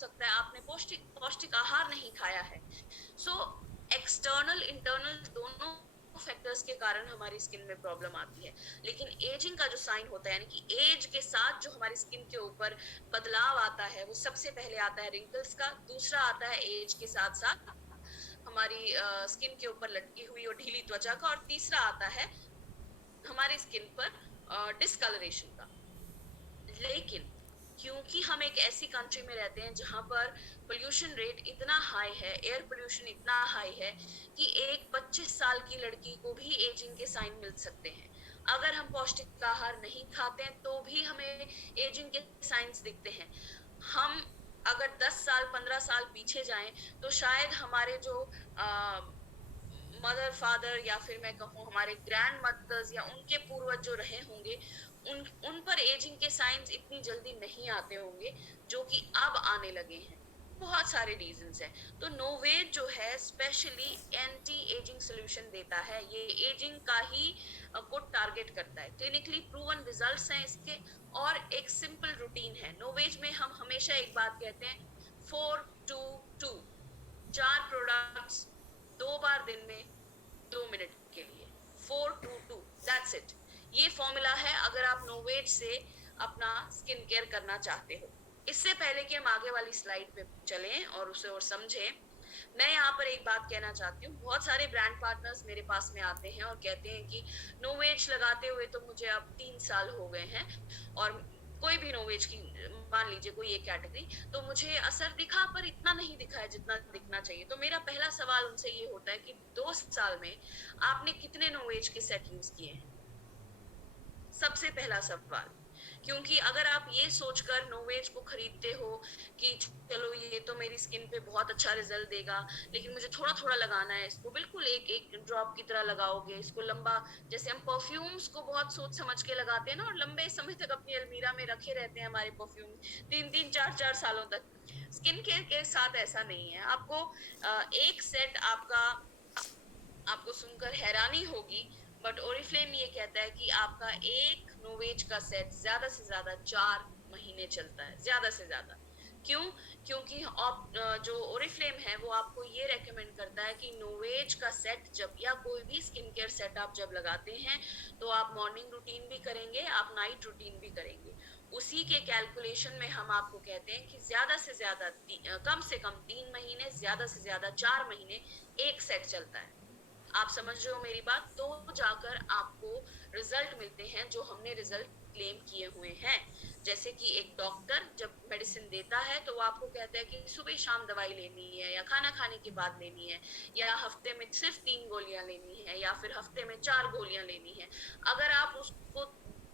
सकता है आपने पौष्टिक पौष्टिक आहार नहीं खाया है। सो एक्सटर्नल इंटरनल दोनों फैक्टर्स के कारण हमारी स्किन में प्रॉब्लम आती है। लेकिन एजिंग का जो साइन होता है, यानी कि एज के साथ जो हमारी स्किन के ऊपर बदलाव आता है, वो सबसे पहले आता है रिंकल्स का, दूसरा आता है एज के साथ साथ हमारी स्किन के ऊपर लटकी हुई और ढीली त्वचा का, और तीसरा आता है हमारी स्किन पर डिस्कलरेशन का। लेकिन क्योंकि हम एक ऐसी कंट्री में रहते हैं जहां पर पोल्यूशन रेट इतना हाई है, एयर पोल्यूशन इतना हाई है कि एक 25 साल की लड़की को भी एजिंग के साइन मिल सकते हैं। अगर हम पौष्टिक आहार नहीं खाते हैं तो भी हमें एजिंग के साइंस दिखते हैं। हम अगर 10 साल 15 साल पीछे जाएं तो शायद हमारे जो मदर फादर, या फिर मैं कहूँ हमारे ग्रैंड मदर्स या उनके पूर्वज जो रहे होंगे, उन पर एजिंग के साइंस इतनी जल्दी नहीं आते होंगे जो कि अब आने लगे हैं। बहुत सारे रीजंस हैं। तो नोवेज जो है स्पेशली एंटी एजिंग सोल्यूशन देता है, ये एजिंग का ही को टारगेट करता है। क्लिनिकली प्रूवन रिजल्ट्स हैं इसके, और एक सिंपल रूटीन है। नोवेज में हम हमेशा एक बात कहते हैं, 4-2-2, 4 प्रोडक्ट्स, 2 बार दिन में, 2 मिनट के लिए, 4-2-2, दैट्स इट। ये फॉर्मूला है अगर आप नोवेज से अपना स्किन केयर करना चाहते हो। इससे पहले कि हम आगे वाली स्लाइड पे चलें और उसे और समझें, मैं यहाँ पर एक बात कहना चाहती हूँ। बहुत सारे ब्रांड पार्टनर्स मेरे पास में आते हैं और कहते हैं कि नोवेज लगाते हुए तो मुझे अब 3 साल हो गए हैं, और कोई भी नोवेज की मान लीजिए कोई एक कैटेगरी, तो मुझे असर दिखा पर इतना नहीं दिखा है जितना दिखना चाहिए। तो मेरा पहला सवाल उनसे ये होता है कि 2 साल में आपने कितने नोवेज के सेट यूज किए हैं? सबसे पहला सवाल। क्योंकि अगर आप ये सोचकर नोवेज को खरीदते हो कि चलो ये तो मेरी स्किन पे बहुत अच्छा रिजल्ट देगा, लेकिन मुझे थोड़ा थोड़ा लगाना है इसको, बिल्कुल एक एक ड्रॉप की तरह लगाओगे इसको लंबा, जैसे हम परफ्यूम्स को बहुत सोच समझ के लगाते हैं ना, और लंबे समय तक अपनी अलमीरा में रखे रहते हैं हमारे परफ्यूम, 3-3 4-4 सालों तक। स्किन केयर के साथ ऐसा नहीं है। आपको एक सेट आपको सुनकर हैरानी होगी, बट ओरिफ्लेम ये कहता है कि आपका एक नोवेज का सेट ज्यादा से ज्यादा 4 महीने चलता है, ज्यादा से ज्यादा। क्यों? क्योंकि जो ओरिफ्लेम है वो आपको ये रेकमेंड करता है कि नोवेज का सेट जब, या कोई भी स्किन केयर सेट आप जब लगाते हैं, तो आप मॉर्निंग रूटीन भी करेंगे, आप नाइट रूटीन भी करेंगे। उसी के कैलकुलेशन में हम आपको कहते हैं कि ज्यादा से ज्यादा कम से कम 3 महीने, ज्यादा से ज्यादा 4 महीने एक सेट चलता है। आप समझ रहे हो मेरी बात? तो जाकर आपको रिजल्ट मिलते हैं जो हमने रिजल्ट क्लेम किए हुए हैं। जैसे कि एक डॉक्टर जब मेडिसिन देता है तो वो आपको कहता है कि सुबह शाम दवाई लेनी है, या खाना खाने के बाद लेनी है, या हफ्ते में सिर्फ 3 गोलियां लेनी है, या फिर हफ्ते में 4 गोलियां लेनी है। अगर आप उसको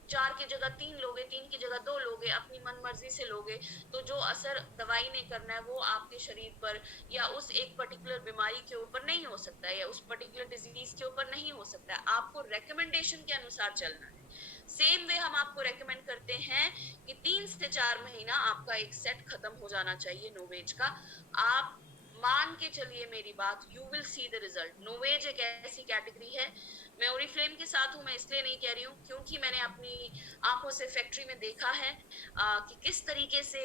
4 की जगह 3 लोगे, 3 की जगह 2 लोगे, अपनी मन मर्जी से लोगे, तो जो असर दवाई ने करना है वो आपके शरीर पर या उस एक पर्टिकुलर बीमारी के ऊपर नहीं हो सकता है, या उस पर्टिकुलर डिजीज के ऊपर नहीं हो सकता है। आपको रेकमेंडेशन के अनुसार चलना है। सेम वे हम आपको रेकमेंड करते हैं कि 3 से 4 महीना आपका एक सेट खत्म हो जाना चाहिए नोवेज का। आप मान के चलिए मेरी बात, you will see the result. Novage एक ऐसी कैटेगरी है, मैं ओरिफ्लेम के साथ हूं, मैं इसलिए नहीं कह रही हूँ क्योंकि मैंने अपनी आंखों से फैक्ट्री में देखा है कि किस तरीके से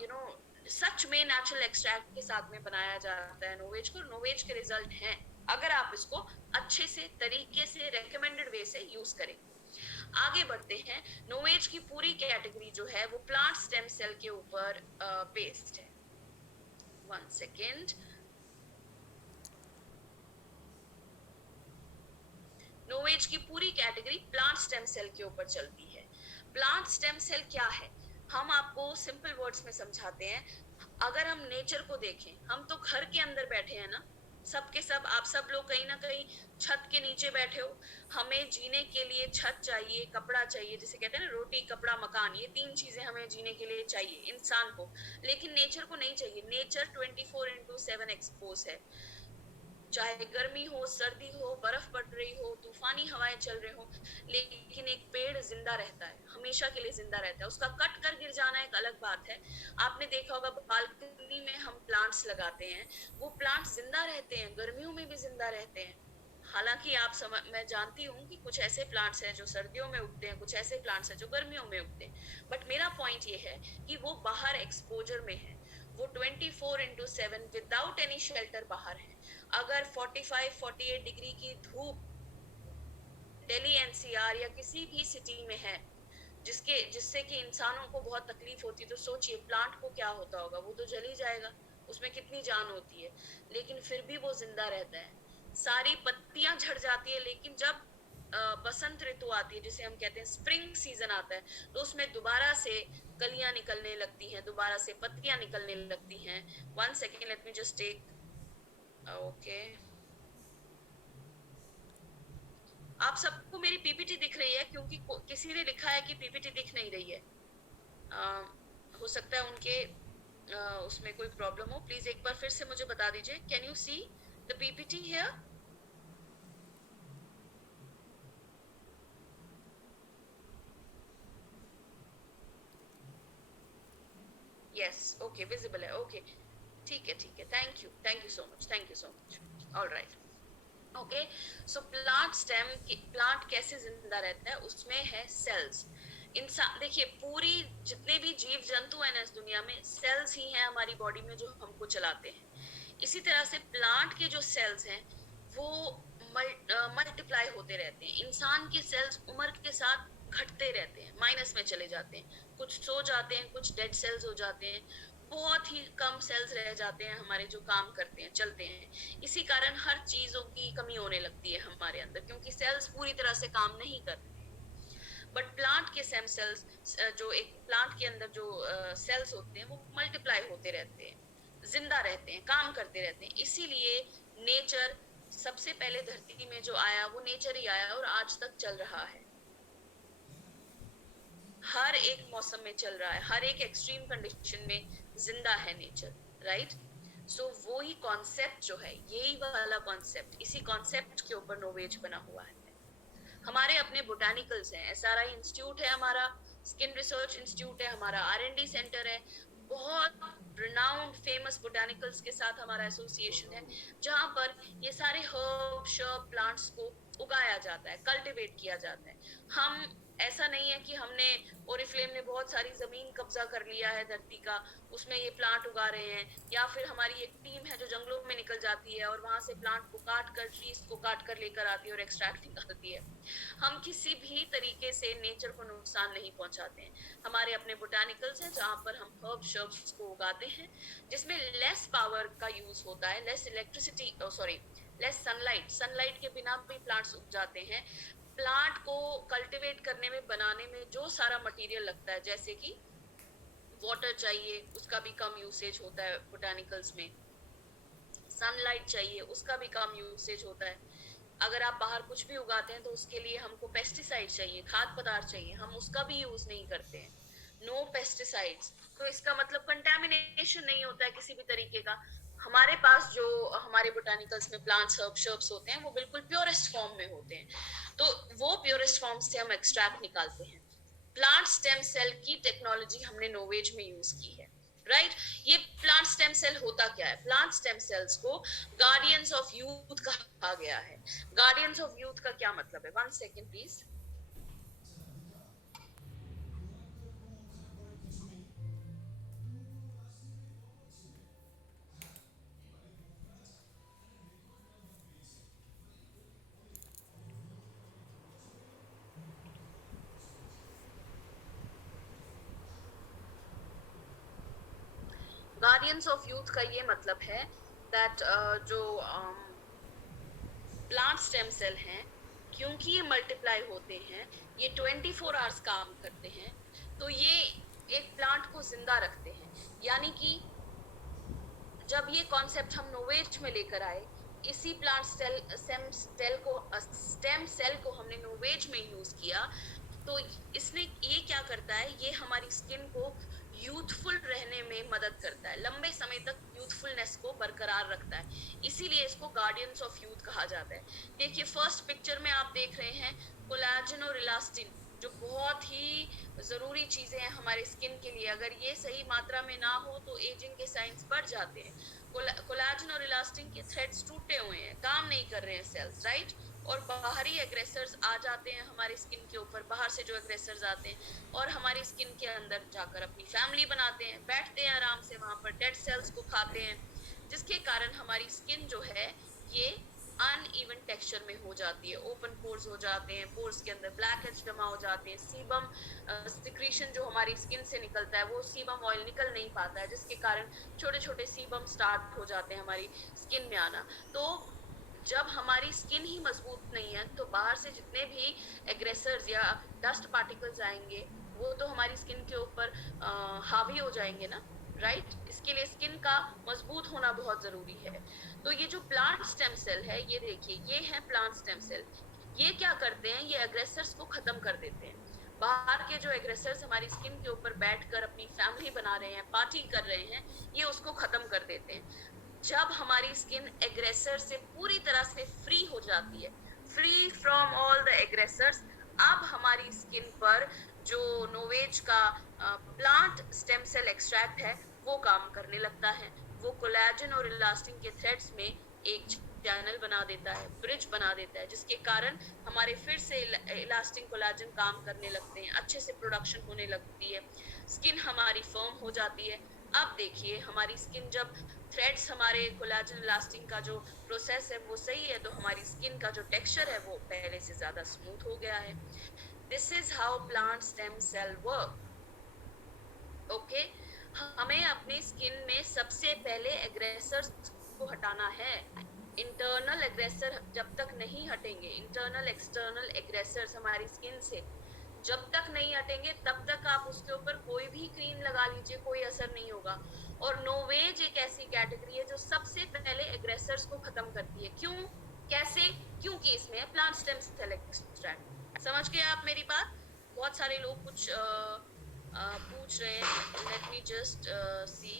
यू नो सच में नेचुरल एक्सट्रैक्ट के साथ में बनाया जाता है नोवेज को। नोवेज के रिजल्ट हैं अगर आप इसको अच्छे से तरीके से रेकमेंडेड वे से यूज करेंगे। आगे बढ़ते हैं। नोवेज की पूरी कैटेगरी जो है वो प्लांट स्टेम सेल के ऊपर बेस्ड है। 1 सेकेंड। नोवेज की पूरी कैटेगरी प्लांट स्टेम सेल के ऊपर चलती है। प्लांट स्टेम सेल क्या है, हम आपको सिंपल वर्ड्स में समझाते हैं। अगर हम नेचर को देखें, हम तो घर के अंदर बैठे हैं ना, सबके सब, आप सब लोग कहीं ना कहीं छत के नीचे बैठे हो। हमें जीने के लिए छत चाहिए, कपड़ा चाहिए, जिसे कहते हैं ना रोटी कपड़ा मकान, ये 3 चीजें हमें जीने के लिए चाहिए इंसान को। लेकिन नेचर को नहीं चाहिए। नेचर 24x7 एक्सपोज है। चाहे गर्मी हो, सर्दी हो, बर्फ पड़ रही हो, तूफानी हवाएं चल रहे हो, लेकिन एक पेड़ जिंदा रहता है, हमेशा के लिए जिंदा रहता है। उसका कट कर गिर जाना एक अलग बात है। आपने देखा होगा बालकनी में हम प्लांट्स लगाते हैं, वो प्लांट्स जिंदा रहते हैं, गर्मियों में भी जिंदा रहते हैं। हालांकि मैं जानती हूँ कि कुछ ऐसे प्लांट्स हैं जो सर्दियों में उगते हैं, कुछ ऐसे प्लांट्स हैं जो गर्मियों में उगते हैं, बट मेरा पॉइंट ये है कि वो बाहर एक्सपोजर में है, 24/7 विदाउट एनी शेल्टर बाहर हैं। अगर 45-48 डिग्री की धूप दिल्ली एनसीआर या किसी भी सिटी में है जिससे कि इंसानों को बहुत तकलीफ होती है, तो सोचिए प्लांट को क्या होता होगा, वो तो जल ही जाएगा, उसमें कितनी जान होती है, लेकिन फिर भी वो जिंदा रहता है। सारी पत्तियां झड़ जाती है, लेकिन जब बसंत ऋतु आती है, जिसे हम कहते हैं स्प्रिंग सीजन आता है, तो उसमें दोबारा से कलियां निकलने लगती हैं, दोबारा से पत्तियां निकलने लगती हैं। 1 second, let me just take, okay. आप सबको मेरी पीपीटी दिख रही है? क्योंकि किसी ने लिखा है कि पीपीटी दिख नहीं रही है। हो सकता है उनके उसमें कोई प्रॉब्लम हो। प्लीज एक बार फिर से मुझे बता दीजिए, can you see the PPT here? Yes, okay, visible है, ओके, ठीक है, ठीक है, thank you so much, thank you so much. Alright, okay. So plant कैसे जिंदा रहता है? उसमें है सेल्स। इंसान, देखिए, पूरी जितने भी जीव जंतु हैं ना इस दुनिया में, सेल्स ही हैं हमारी बॉडी में जो हमको चलाते हैं। इसी तरह से प्लांट के जो सेल्स हैं वो मल्टीप्लाई होते रहते हैं। इंसान के सेल्स उम्र के साथ घटते रहते हैं, माइनस में चले जाते हैं, कुछ सो जाते हैं, कुछ डेड सेल्स हो जाते हैं, बहुत ही कम सेल्स रह जाते हैं हमारे जो काम करते हैं, चलते हैं। इसी कारण हर चीजों की कमी होने लगती है हमारे अंदर, क्योंकि सेल्स पूरी तरह से काम नहीं करते। बट प्लांट के सेम सेल्स, जो एक प्लांट के अंदर जो सेल्स होते हैं, वो मल्टीप्लाई होते रहते हैं, जिंदा रहते हैं, काम करते रहते हैं। इसीलिए नेचर सबसे पहले धरती में जो आया वो नेचर ही आया, और आज तक चल रहा है, हर एक मौसम में चल रहा है, हर एक एक्सट्रीम कंडीशन में जिंदा है नेचर, राइट? सो वो ही कॉन्सेप्ट जो है, यही वाला कॉन्सेप्ट, इसी कॉन्सेप्ट के ऊपर नोवेज बना हुआ है। हमारे अपने बोटानिकल्स हैं, एसआरआई इंस्टीट्यूट है हमारा, स्किन रिसर्च इंस्टीट्यूट है हमारा, आरएनडी सेंटर है, बहुत रिनाउंड फेमस बोटानिकल्स के साथ हमारा एसोसिएशन है, जहां पर ये सारे हर्ब शर्ब प्लांट्स को उगाया जाता है, कल्टीवेट किया जाता है। हम, ऐसा नहीं है कि हमने ओरिफ्लेम ने बहुत सारी जमीन कब्जा कर लिया है धरती का, उसमें ये प्लांट उगा रहे हैं, या फिर हमारी एक टीम है जो जंगलों में निकल जाती है और वहां से प्लांट को काट कर, ट्रीज को काट कर लेकर आती है और एक्सट्रैक्ट निकालती है। हम किसी भी तरीके से नेचर को नुकसान नहीं पहुंचाते हैं। हमारे अपने बोटानिकल्स हैं जहां पर हम हर्ब शर्ब्स को उगाते हैं, जिसमें लेस पावर का यूज होता है, less electricity, sorry, less sunlight के बिना भी प्लांट्स उग जाते हैं। प्लांट को कल्टीवेट करने में, बनाने में जो सारा मटेरियल लगता है, जैसे कि वाटर चाहिए, उसका भी कम यूसेज होता है बोटानिकल्स में, सनलाइट चाहिए, उसका भी कम यूसेज होता है। अगर आप बाहर कुछ भी उगाते हैं तो उसके लिए हमको पेस्टिसाइड चाहिए, खाद्य पदार्थ चाहिए, हम उसका भी यूज नहीं करते हैं, नो पेस्टिसाइड्स। तो इसका मतलब कंटेमिनेशन नहीं होता है किसी भी तरीके का। हमारे पास जो हमारे बोटानिकल्स में प्लांट्स, हर्ब शर्ब्स होते हैं, वो बिल्कुल प्योरेस्ट फॉर्म में होते हैं, तो वो प्योरेस्ट फॉर्म से हम एक्सट्रैक्ट निकालते हैं। प्लांट स्टेम सेल की टेक्नोलॉजी हमने नोवेज में यूज की है, राइट? ये प्लांट स्टेम सेल होता क्या है? प्लांट स्टेम सेल्स को गार्डियंस ऑफ यूथ कहा गया है। गार्डियंस ऑफ यूथ का क्या मतलब है? 1 second please. Guardians of youth का ये मतलब है दैट जो प्लांट स्टेम सेल हैं, क्योंकि ये मल्टीप्लाई होते हैं, ये 24 आवर्स काम करते हैं, तो ये एक प्लांट को जिंदा रखते हैं। यानी कि जब ये कॉन्सेप्ट हम नोवेज में लेकर आए, इसी प्लांट स्टेम सेल को हमने नोवेज में यूज किया, तो इसने ये क्या करता है, ये हमारी स्किन को यूथफुल रहने में मदद करता है, लंबे समय तक यूथफुलनेस को बरकरार रखता है, इसीलिए इसको गार्डियंस ऑफ यूथ कहा जाता है। देखिए, फर्स्ट पिक्चर में आप देख रहे हैं कोलाजन और इलास्टिन, जो बहुत ही जरूरी चीजें हैं हमारे स्किन के लिए। अगर ये सही मात्रा में ना हो तो एजिंग के साइंस बढ़ जाते हैं। कोलाजन और इलास्टिन के थ्रेड्स टूटे हुए हैं, काम नहीं कर रहे हैं सेल्स, राइट? और बाहरी एग्रेसर्स आ जाते हैं हमारी स्किन के ऊपर, बाहर से जो एग्रेसर्स आते हैं और हमारी स्किन के अंदर जाकर अपनी फैमिली बनाते हैं, बैठते हैं आराम से वहां पर, डेड सेल्स को खाते हैं, जिसके कारण हमारी स्किन जो है ये अनइवन टेक्सचर में हो जाती है, ओपन पोर्स हो जाते हैं, पोर्स के अंदर ब्लैक हेड्स जमा हो जाते हैं, सीबम सिक्रीशन जो हमारी स्किन से निकलता है वो सीबम ऑयल निकल नहीं पाता है, जिसके कारण छोटे छोटे सीबम स्टार्ट हो जाते हैं हमारी स्किन में आना। तो जब हमारी स्किन ही मजबूत नहीं है तो बाहर से जितने भी एग्रेसर्स या डस्ट पार्टिकल्स आएंगे वो तो हमारी स्किन के ऊपर हावी हो जाएंगे ना, राइट। इसके लिए स्किन का मजबूत होना बहुत जरूरी है। तो ये जो प्लांट स्टेम सेल है, ये देखिए ये है प्लांट स्टेम सेल। ये क्या करते हैं, ये एग्रेसर्स को खत्म कर देते हैं। बाहर के जो एग्रेसर्स हमारी स्किन के ऊपर बैठकर अपनी फैमिली बना रहे हैं, पार्टी कर रहे हैं, ये उसको खत्म कर देते हैं। जब हमारी स्किन एग्रेसर से पूरी तरह से फ्री हो जाती है, फ्री फ्रॉम ऑल द एग्रेसर्स, अब हमारी स्किन पर जो नोवेज का प्लांट स्टेम सेल एक्सट्रैक्ट है वो काम करने लगता है। वो कोलेजन और इलास्टिन के थ्रेड्स में एक चैनल बना देता है, ब्रिज बना देता है, जिसके कारण हमारे फिर से इलास्टिन कोलेजन काम करने लगते हैं, अच्छे से प्रोडक्शन होने लगती है, स्किन हमारी फर्म हो जाती है। अब देखिए हमारी स्किन जब थ्रेड्स हमारे कोलेजन इलास्टिन का जो प्रोसेस है वो सही है तो हमारी स्किन का जो टेक्सचर है वो पहले से ज्यादा स्मूथ हो गया है। This is how plant stem cell work. Okay, हमें अपनी स्किन में सबसे पहले एग्रेसर्स को हटाना है। इंटरनल एग्रेसर जब तक नहीं हटेंगे, इंटरनल एक्सटर्नल एग्रेसर्स हमारी स्किन से जब तक नहीं हटेंगे तब तक आप उसके ऊपर कोई भी क्रीम लगा लीजिए, कोई असर नहीं होगा। और नोवेज एक ऐसी कैटेगरी है जो सबसे पहले एग्रेसर्स को खत्म करती है। क्यों, कैसे? क्योंकि इसमें प्लांट स्टेम सेल एक्सट्रैक्ट। समझ गए आप मेरी बात? बहुत सारे लोग कुछ पूछ रहे हैं, late me just see.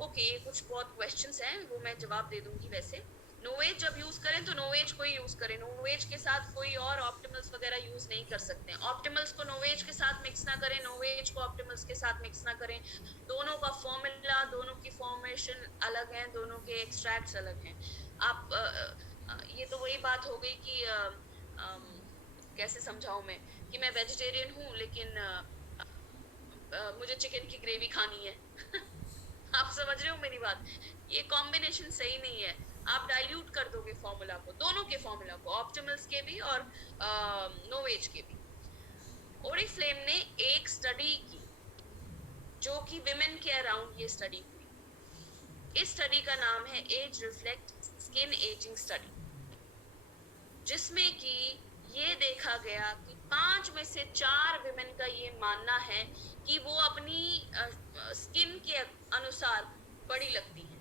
Okay, कुछ बहुत क्वेश्चंस हैं वो मैं जवाब दे दूंगी। वैसे नोवेज जब यूज करें तो नोवेज को ही यूज करें, नोवेज के साथ कोई और ऑप्टिमल्स वगैरह यूज नहीं कर सकते हैं। ऑप्टिमल्स को नोवेज के साथ मिक्स ना करें, नोवेज को ऑप्टिमल्स के साथ मिक्स ना करें। दोनों का फॉर्मूला, दोनों की फॉर्मेशन अलग है, दोनों के एक्सट्रैक्ट्स अलग हैं। आप ये तो वही बात हो गई कि कैसे समझाऊं मैं कि मैं वेजिटेरियन हूँ लेकिन मुझे चिकन की ग्रेवी खानी है। आप समझ रहे हो मेरी बात? ये कॉम्बिनेशन सही नहीं है। आप डाइल्यूट कर दोगे फॉर्मूला को, दोनों के फॉर्मूला को, ऑप्टिमल्स के भी और नोवेज के भी। ओरिफ्लेम ने एक स्टडी की जो कि विमेन के अराउंड ये स्टडी हुई। इस स्टडी का नाम है age reflect skin aging study, जिसमें कि ये देखा गया कि 5 में से 4 विमेन का ये मानना है कि वो अपनी स्किन के अनुसार बड़ी लगती हैं।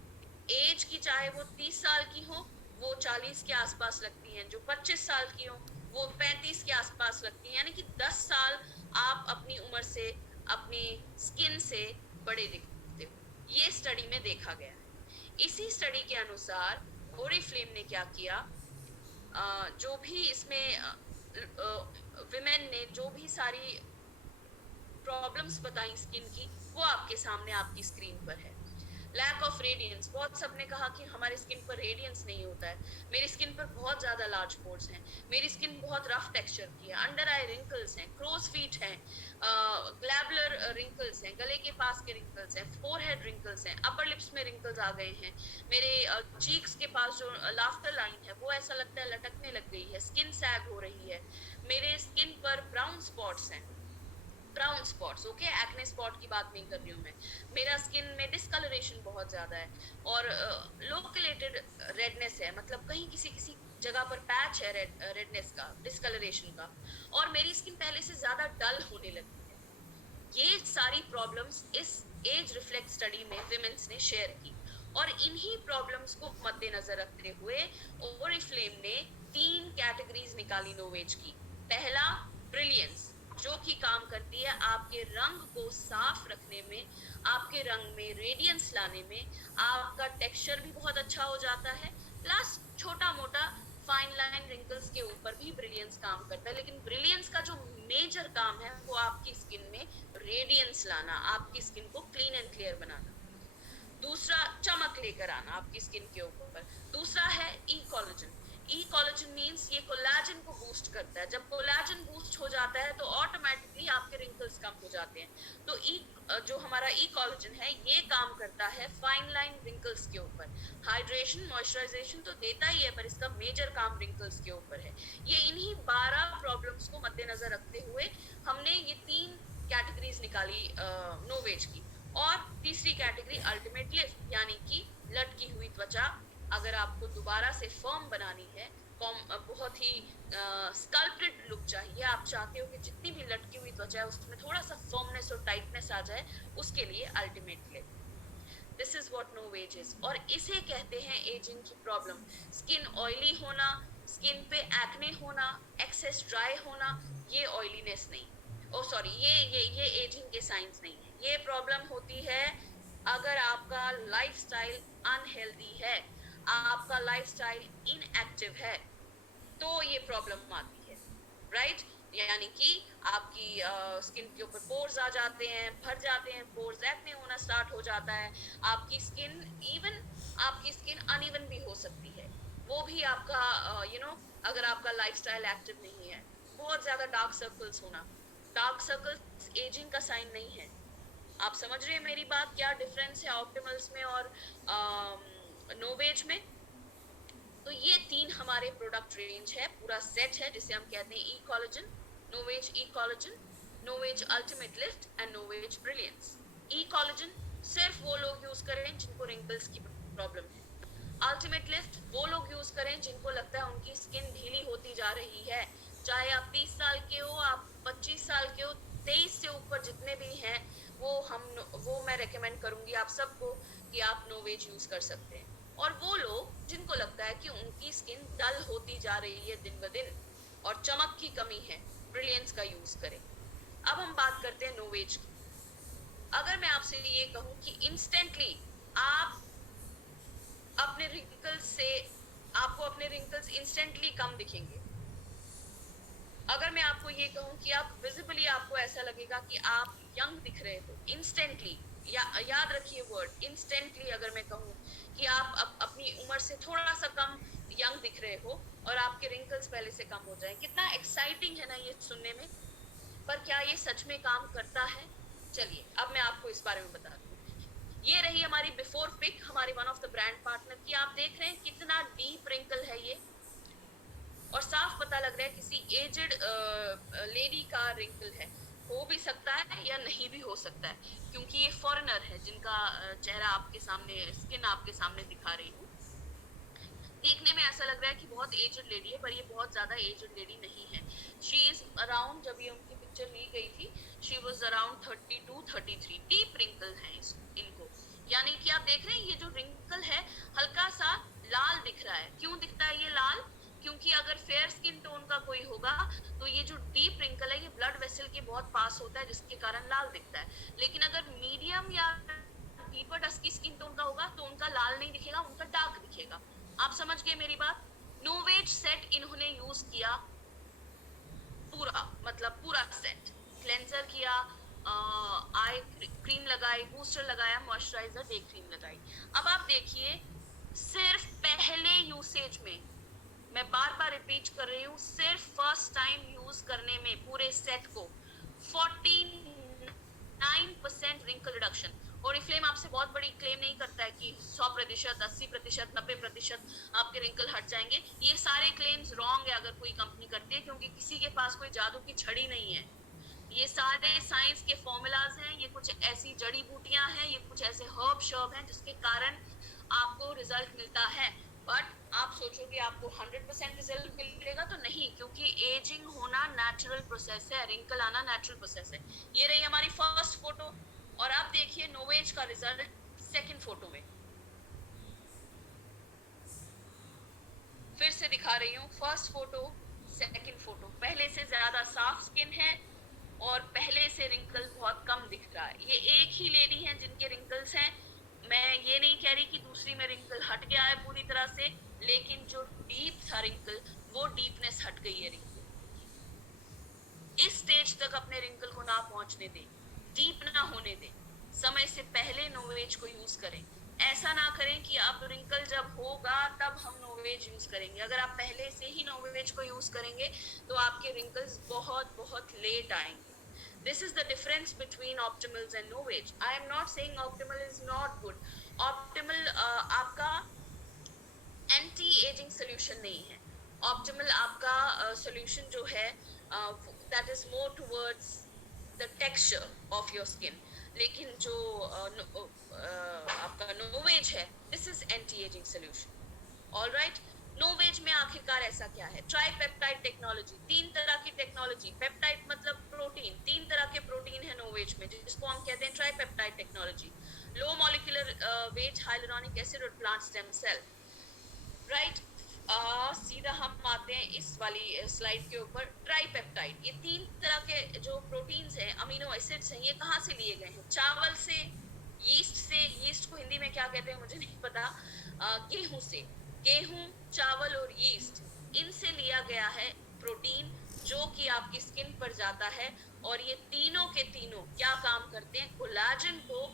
एज की चाहे वो 30 साल की हो वो 40 के आसपास लगती हैं, जो 25 साल की हो वो 35 के आसपास लगती हैं, यानी कि 10 साल आप अपनी उम्र से अपनी स्किन से बड़े दिखते हो। ये स्टडी में देखा गया है। इसी स्टडी के अनुसार ओरिफ्लेम ने क्या किया, जो भी इसमें विमेन ने जो भी सारी प्रॉब्लम्स बताई स्किन की वो आपके सामने आपकी स्क्रीन पर है। लैक ऑफ रेडियंस, बहुत सबने कहा कि हमारी स्किन पर रेडियंस नहीं होता है। मेरी स्किन पर बहुत ज्यादा लार्ज पोर्स हैं, मेरी स्किन बहुत रफ टेक्सचर की है, अंडर आई रिंकल्स हैं, क्रोज फीट हैं, ग्लैबुलर रिंकल्स हैं, गले के पास के रिंकल्स हैं, फोरहेड रिंकल्स हैं, अपर लिप्स में रिंकल्स आ गए हैं, मेरे चीक्स के पास जो लाफ्टर लाइन है वो ऐसा लगता है लटकने लग गई है, स्किन सैग हो रही है, मेरे स्किन पर ब्राउन स्पॉट्स हैं, brown spots, okay, acne spot की बात नहीं कर रही हूँ मैं। मेरा स्किन में डिस्कलरेशन बहुत ज्यादा है और लोकेटेड रेडनेस है, मतलब कहीं किसी किसी जगह पर पैच है रेडनेस का, डिस्कलरेशन का, और मेरी स्किन पहले से ज्यादा डल होने लगी है। ये सारी प्रॉब्लम्स इस एज रिफ्लेक्ट स्टडी में विमेन्स ने शेयर की और इन्हीं प्रॉब्लम्स को मद्देनजर रखते हुए ओरिफ्लेम ने 3 कैटेगरीज निकाली नोवेज की। पहला, ब्रिलियंस, जो कि काम करती है आपके रंग को साफ रखने में, आपके रंग में रेडियंस लाने में, आपका टेक्सचर भी बहुत अच्छा हो जाता है, प्लस छोटा मोटा फाइन लाइन रिंकल्स के ऊपर भी ब्रिलियंस काम करता है। लेकिन ब्रिलियंस का जो मेजर काम है वो आपकी स्किन में रेडियंस लाना, आपकी स्किन को क्लीन एंड क्लियर बनाना। दूसरा चमक लेकर आना आपकी स्किन के ऊपर। दूसरा है ई कोलेजन। ई कोलेजन मींस ये कोलेजन को बूस्ट करता है। जब कोलेजन बूस्ट हो जाता है तो ऑटोमेटिकली आपके रिंकल्स कम हो जाते हैं। तो जो हमारा ई कोलेजन है ये काम करता है फाइन लाइन रिंकल्स के ऊपर। हाइड्रेशन मॉइस्चराइजेशन तो देता ही है, पर इसका मेजर काम रिंकल्स के ऊपर है। ये इन्हीं 12 प्रॉब्लम्स को मद्देनजर रखते हुए हमने ये 3 कैटेगरीज निकाली नोवेज की। और तीसरी कैटेगरी अल्टीमेट लिफ्ट, यानी कि लटकी हुई त्वचा। अगर आपको दोबारा से फर्म बनानी है, बहुत ही स्कल्प्टेड लुक चाहिए, आप चाहते हो कि जितनी भी लटकी हुई त्वचा है उसमें थोड़ा सा फर्मनेस और टाइटनेस आ जाए, उसके लिए ultimate lift. This is what Novage is. और इसे कहते हैं एजिंग की प्रॉब्लम। स्किन ऑयली होना, स्किन पे एक्ने होना, एक्सेस ड्राई होना, ये ऑयलीनेस नहीं, ओ सॉरी, ये एजिंग के साइंस नहीं है। ये प्रॉब्लम होती है अगर आपका लाइफस्टाइल अनहेल्दी है, आपका लाइफस्टाइल इनएक्टिव है, तो ये प्रॉब्लम आती है, राइट? यानी कि आपकी स्किन के ऊपर पोर्स आ जाते हैं, भर जाते हैं पोर्स, एक्ने होना स्टार्ट हो जाता है। आपकी स्किन आपकी स्किन अनइवन भी हो सकती है। वो भी आपका अगर आपका लाइफस्टाइल एक्टिव नहीं है। बहुत ज्यादा डार्क सर्कल्स होना, डार्क सर्कल्स एजिंग का साइन नहीं है। आप समझ रहे हैं मेरी बात? क्या डिफरेंस है ऑप्टिमल्स में और नोवेज में? तो ये 3 हमारे प्रोडक्ट रेंज है, पूरा सेट है, जिसे हम कहते हैं E collagen, Novage E collagen, Novage ultimate lift and Novage brilliance. E collagen सिर्फ वो लोग यूज करें जिनको रिंकल्स की प्रॉब्लम है। अल्टीमेट लिफ्ट वो लोग यूज करें जिनको लगता है उनकी स्किन ढीली होती जा रही है। चाहे आप 30 साल के हो, आप 25 साल के हो, 23 से ऊपर जितने भी हैं, वो मैं रेकमेंड करूंगी आप सबको कि आप नोवेज यूज कर सकते हैं। और वो लोग जिनको लगता है कि उनकी स्किन डल होती जा रही है दिन ब दिन और चमक की कमी है, ब्रिलियंस का यूज करें। अब हम बात करते हैं नोवेज की। अगर मैं आपसे ये कहूं कि इंस्टेंटली आप अपने रिंकल्स से आपको अपने रिंकल्स इंस्टेंटली कम दिखेंगे। अगर मैं आपको ये कहूं कि आप विजिबली आपको ऐसा लगेगा कि आप यंग दिख रहे हो इंस्टेंटली, याद रखिए वर्ड इंस्टेंटली। अगर मैं कहूं कि आप अपनी उम्र से थोड़ा सा कम यंग दिख रहे हो और आपके रिंकल्स पहले से कम हो जाए, कितना एक्साइटिंग है ना ये सुनने में। पर क्या ये सच में काम करता है? चलिए अब मैं आपको इस बारे में बता दूं। ये रही हमारी बिफोर पिक, हमारी one of the brand partner की। आप देख रहे हैं कितना डीप रिंकल है ये, और साफ पता लग रहा है किसी एजेड लेडी का रिंकल है। हो भी सकता है या नहीं भी हो सकता है, क्योंकि ये फॉरेनर है जिनका चेहरा आपके सामने, स्किन आपके सामने दिखा रही हूँ। देखने में ऐसा लग रहा है कि बहुत एजेड लेडी है, पर ये बहुत ज्यादा एजेड लेडी नहीं है। शी इज अराउंड, जब ये उनकी पिक्चर ली गई थी, she was around 32-33। Deep wrinkle है इनको। यानी कि आप देख रहे हैं ये जो रिंकल है हल्का सा लाल दिख रहा है। क्यों दिखता है ये लाल? क्योंकि अगर फेयर स्किन टोन का कोई होगा तो ये जो डीप रिंकल है ये ब्लड वेसल के बहुत पास होता है, जिसके कारण लाल दिखता है। लेकिन अगर मीडियम या डीपर डस्की स्किन टोन का होगा तो उनका लाल नहीं दिखेगा, उनका डार्क दिखेगा। आप समझ गए मेरी बात? नोवेज सेट इन्होंने यूज किया पूरा, मतलब पूरा सेट। क्लेंजर किया, आई क्रीम लगाई, बूस्टर लगाया, मॉइस्चराइजर, डे क्रीम लगाई। अब आप देखिए, सिर्फ पहले यूसेज में, मैं बार बार रिपीट कर रही हूँ, सिर्फ फर्स्ट टाइम यूज करने में पूरे सेट को 49% रिंकल रिडक्शन। ओरिफ्लेम आपसे बहुत बड़ी क्लेम नहीं करता है कि 100%, 80%, 90% आपके रिंकल हट जाएंगे। ये सारे क्लेम्स रॉन्ग है अगर कोई कंपनी करती है, क्योंकि किसी के पास कोई जादू की छड़ी नहीं है। ये सारे साइंस के फॉर्मूलाज हैं, ये कुछ ऐसी जड़ी बूटियां हैं, ये कुछ ऐसे हर्ब शर्ब हैं जिसके कारण आपको रिजल्ट मिलता है। बट आप सोचो कि आपको 100% रिजल्ट मिलेगा, तो नहीं, क्योंकि एजिंग होना नेचुरल प्रोसेस है, रिंकल आना नेचुरल प्रोसेस है। ये रही हमारी फर्स्ट फोटो, और आप देखिए नोवेज का रिजल्ट सेकंड फोटो में। फिर से दिखा रही हूँ, फर्स्ट फोटो, सेकंड फोटो। पहले से ज्यादा साफ स्किन है और पहले से रिंकल बहुत कम दिख रहा है। ये एक ही लेडी है जिनके रिंकल्स हैं। मैं ये नहीं कह रही कि दूसरी में रिंकल हट गया है पूरी तरह से, लेकिन जो डीप था रिंकल, वो डीपनेस हट गई है रिंकल। इस स्टेज तक अपने रिंकल को ना पहुंचने दें, डीप ना होने दें, समय से पहले नोवेज को यूज करें। ऐसा ना करें कि अब रिंकल जब होगा तब हम नोवेज यूज करेंगे। अगर आप पहले से ही नोवेज को यूज करेंगे तो आपके रिंकल्स बहुत बहुत लेट आएंगे। This is the difference between optimals and Novage. I am not saying optimal is not good. Optimal आपका एंटी एजिंग सोल्यूशन नहीं है। ऑप्टिमल आपका सोल्यूशन जो है that is more towards the texture of your skin. लेकिन जो आपका Novage है, this is anti ageing solution. All right. Novage में आखिरकार ऐसा क्या है? ट्राइपेप्टाइड टेक्नोलॉजी, तीन तरह की टेक्नोलॉजी। पेप्टाइड मतलब प्रोटीन, तीन तरह के प्रोटीन है नोवेज में, जिसको हम कहते हैं ट्राइपेप्टाइड टेक्नोलॉजी। लो मॉलिक्यूलर वेट हाइलुरोनिक एसिड और प्लांट स्टेम सेल। राइट। सीधा हम आते हैं इस वाली स्लाइड के ऊपर। ट्राइपेप्टाइड, ये तीन तरह के जो प्रोटीन्स हैं, अमीनो एसिड्स हैं, ये कहाँ से लिए गए हैं? चावल से, यीस्ट से। यीस्ट को हिंदी में क्या कहते हैं मुझे नहीं पता। गेहूं से। गेहूं, चावल और यीस्ट, इनसे लिया गया है प्रोटीन, जो कि आपकी स्किन पर जाता है। और ये तीनों के तीनों क्या काम करते हैं? कोलाजन को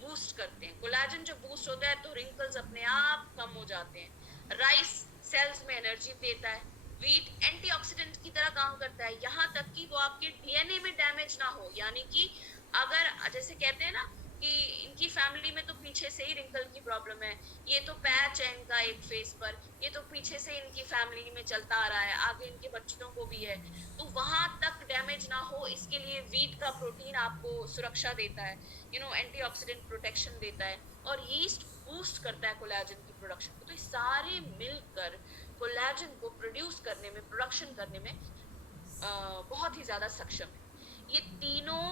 बूस्ट करते हैं। कोलाजन जब बूस्ट होता है तो रिंकल्स अपने आप कम हो जाते हैं। राइस सेल्स में एनर्जी देता है। वीट एंटीऑक्सीडेंट की तरह काम करता है, यहाँ तक कि वो आपके डीएनए में डैमेज ना हो। यानी कि अगर जैसे कहते हैं ना कि इनकी फैमिली में तो पीछे से ही रिंकल की प्रॉब्लम है, ये तो पैच है इनका एक फेस पर, ये तो पीछे से इनकी फैमिली में चलता आ रहा है, आगे इनके बच्चों को भी है, तो वहां तक डैमेज ना हो इसके लिए वीट का प्रोटीन आपको सुरक्षा देता है, एंटीऑक्सीडेंट प्रोटेक्शन देता है। और यीस्ट बूस्ट करता है कोलेजन की प्रोडक्शन को। तो ये सारे मिलकर कोलेजन को प्रोड्यूस करने में, प्रोडक्शन करने में बहुत ही ज्यादा सक्षम है। ये तीनों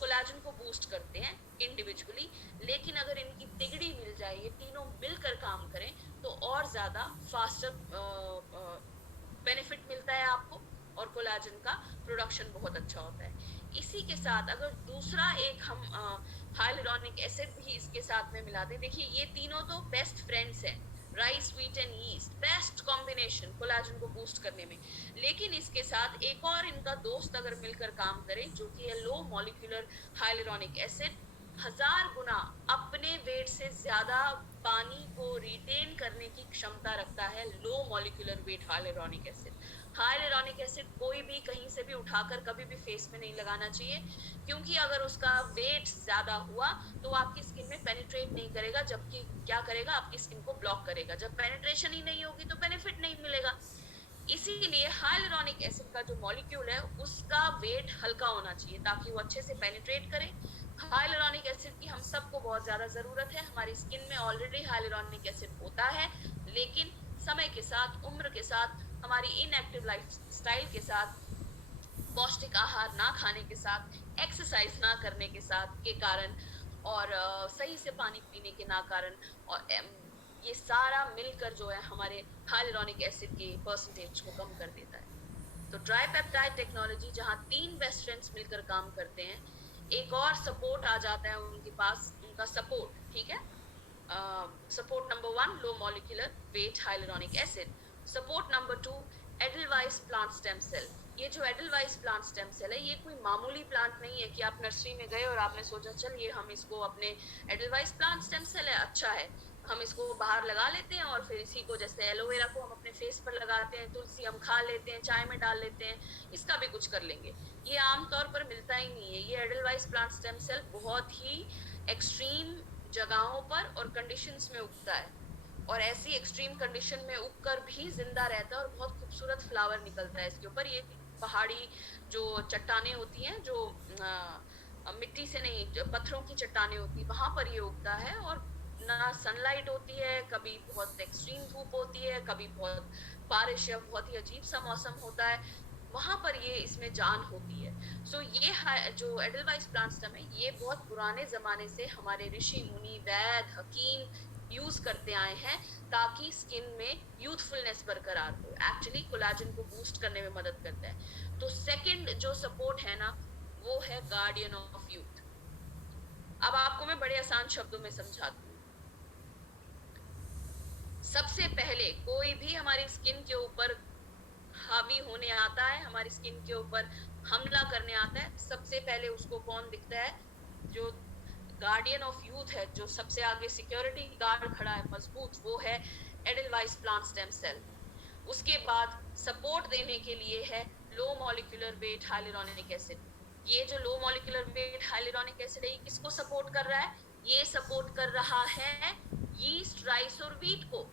कोलेजन को बूस्ट करते हैं इंडिविजुअली, लेकिन अगर इनकी तिगड़ी मिल जाए, ये तीनों मिलकर काम करें, तो और ज्यादा फास्टर बेनिफिट मिलता है आपको, और कोलेजन का प्रोडक्शन बहुत अच्छा होता है। इसी के साथ अगर दूसरा एक हम हाइलुरोनिक एसिड भी इसके साथ में मिला दें, देखिए ये तीनों तो बेस्ट फ्रेंड्स हैं, rice, wheat and yeast, best combination collagen को बूस्ट करने में। लेकिन इसके साथ एक और इनका दोस्त अगर मिलकर काम करे, जो कि है लो मॉलिक्यूलर हाइलुरोनिक एसिड, 1000 गुना अपने वेट से ज्यादा पानी को रिटेन करने की क्षमता रखता है लो molecular weight hyaluronic acid. Hyaluronic acid कोई भी कहीं से भी उठाकर कभी भी फेस में नहीं लगाना चाहिए, क्योंकि अगर उसका वेट ज्यादा हुआ तो आपकी स्किन में पेनिट्रेट नहीं करेगा, जबकि क्या करेगा? आपकी स्किन को ब्लॉक करेगा। जब पेनिट्रेशन ही नहीं होगी तो बेनिफिट नहीं मिलेगा। इसीलिए हाइलुरोनिक एसिड का जो मॉलिक्यूल है उसका वेट हल्का होना चाहिए, ताकि वो अच्छे से पेनिट्रेट करे। हाइलुरोनिक एसिड की हम सबको बहुत ज्यादा जरूरत है। हमारी स्किन में ऑलरेडी हाइलुरोनिक एसिड होता है, लेकिन समय के साथ, उम्र के साथ, हमारी इनएक्टिव लाइफस्टाइल के साथ, पौष्टिक आहार ना खाने के साथ, एक्सरसाइज ना करने के साथ के कारण, और सही से पानी पीने के ना कारण, और ये सारा मिलकर जो है हमारे हाइलुरोनिक एसिड के परसेंटेज को कम कर देता है। तो ट्राइपेप्टाइड टेक्नोलॉजी जहां तीन बेस्ट फ्रेंड्स मिलकर काम करते हैं, एक और सपोर्ट आ जाता है उनके पास, उनका सपोर्ट, ठीक है। Support number 1 low molecular weight hyaluronic acid. Support number 2 edelweiss plant stem cell. ये जो एडलवाइस प्लांट स्टेम सेल है, ये कोई मामूली प्लांट नहीं है कि आप नर्सरी में गए और आपने सोचा चल ये हम इसको अपने एडलवाइस प्लांट स्टेम सेल है, अच्छा है, हम इसको बाहर लगा लेते हैं, और फिर इसी को, जैसे एलोवेरा को हम अपने फेस पर लगाते हैं, तुलसी हम खा लेते हैं, चाय में डाल लेते हैं, इसका भी कुछ कर लेंगे। ये आमतौर पर मिलता ही नहीं है। ये एडलवाइस प्लांट स्टेम सेल बहुत ही एक्सट्रीम जगहों पर और कंडीशंस में उगता है, और ऐसी एक्सट्रीम कंडीशन में उगकर भी जिंदा रहता है, और बहुत खूबसूरत फ्लावर निकलता है इसके ऊपर। ये पहाड़ी जो चट्टाने होती हैं, जो मिट्टी से नहीं, पत्थरों की चट्टाने होती है, वहां पर ये उगता है। और ना सनलाइट होती है, कभी बहुत एक्सट्रीम धूप होती है, कभी बहुत बारिश या बहुत ही अजीब सा मौसम होता है, वहां पर ये इसमें जान होती है। सो ये जो एडलवाइस प्लांट स्टेम है, ये बहुत पुराने जमाने से हमारे ऋषि मुनि, वैद्य, हकीम यूज करते आए हैं, ताकि स्किन में यूथफुलनेस बरकरार हो। एक्चुअली कोलेजन को बूस्ट करने में मदद करता है। तो सेकंड जो सपोर्ट है ना, वो है गार्डियन ऑफ यूथ। अब आपको मैं बड़े आसान शब्दों में समझाती हूँ। सबसे पहले कोई भी हमारी स्किन के ऊपर हावी होने आता है, हमारी स्किन के ऊपर हमला करने आता है, सबसे पहले उसको कौन दिखता है? जो गार्डियन ऑफ यूथ है, जो सबसे आगे सिक्योरिटी गार्ड खड़ा है मजबूत, वो है एडलवाइस प्लांट स्टेम सेल। उसके बाद सपोर्ट देने के लिए है लो मॉलिक्यूलर वेट हाइलुरोनिक एसिड। ये जो लो मॉलिक्यूलर वेट हाइलुरोनिक एसिड है, ये किसको सपोर्ट कर रहा है? ये सपोर्ट कर रहा है यीस्ट, राइस और व्हीट को,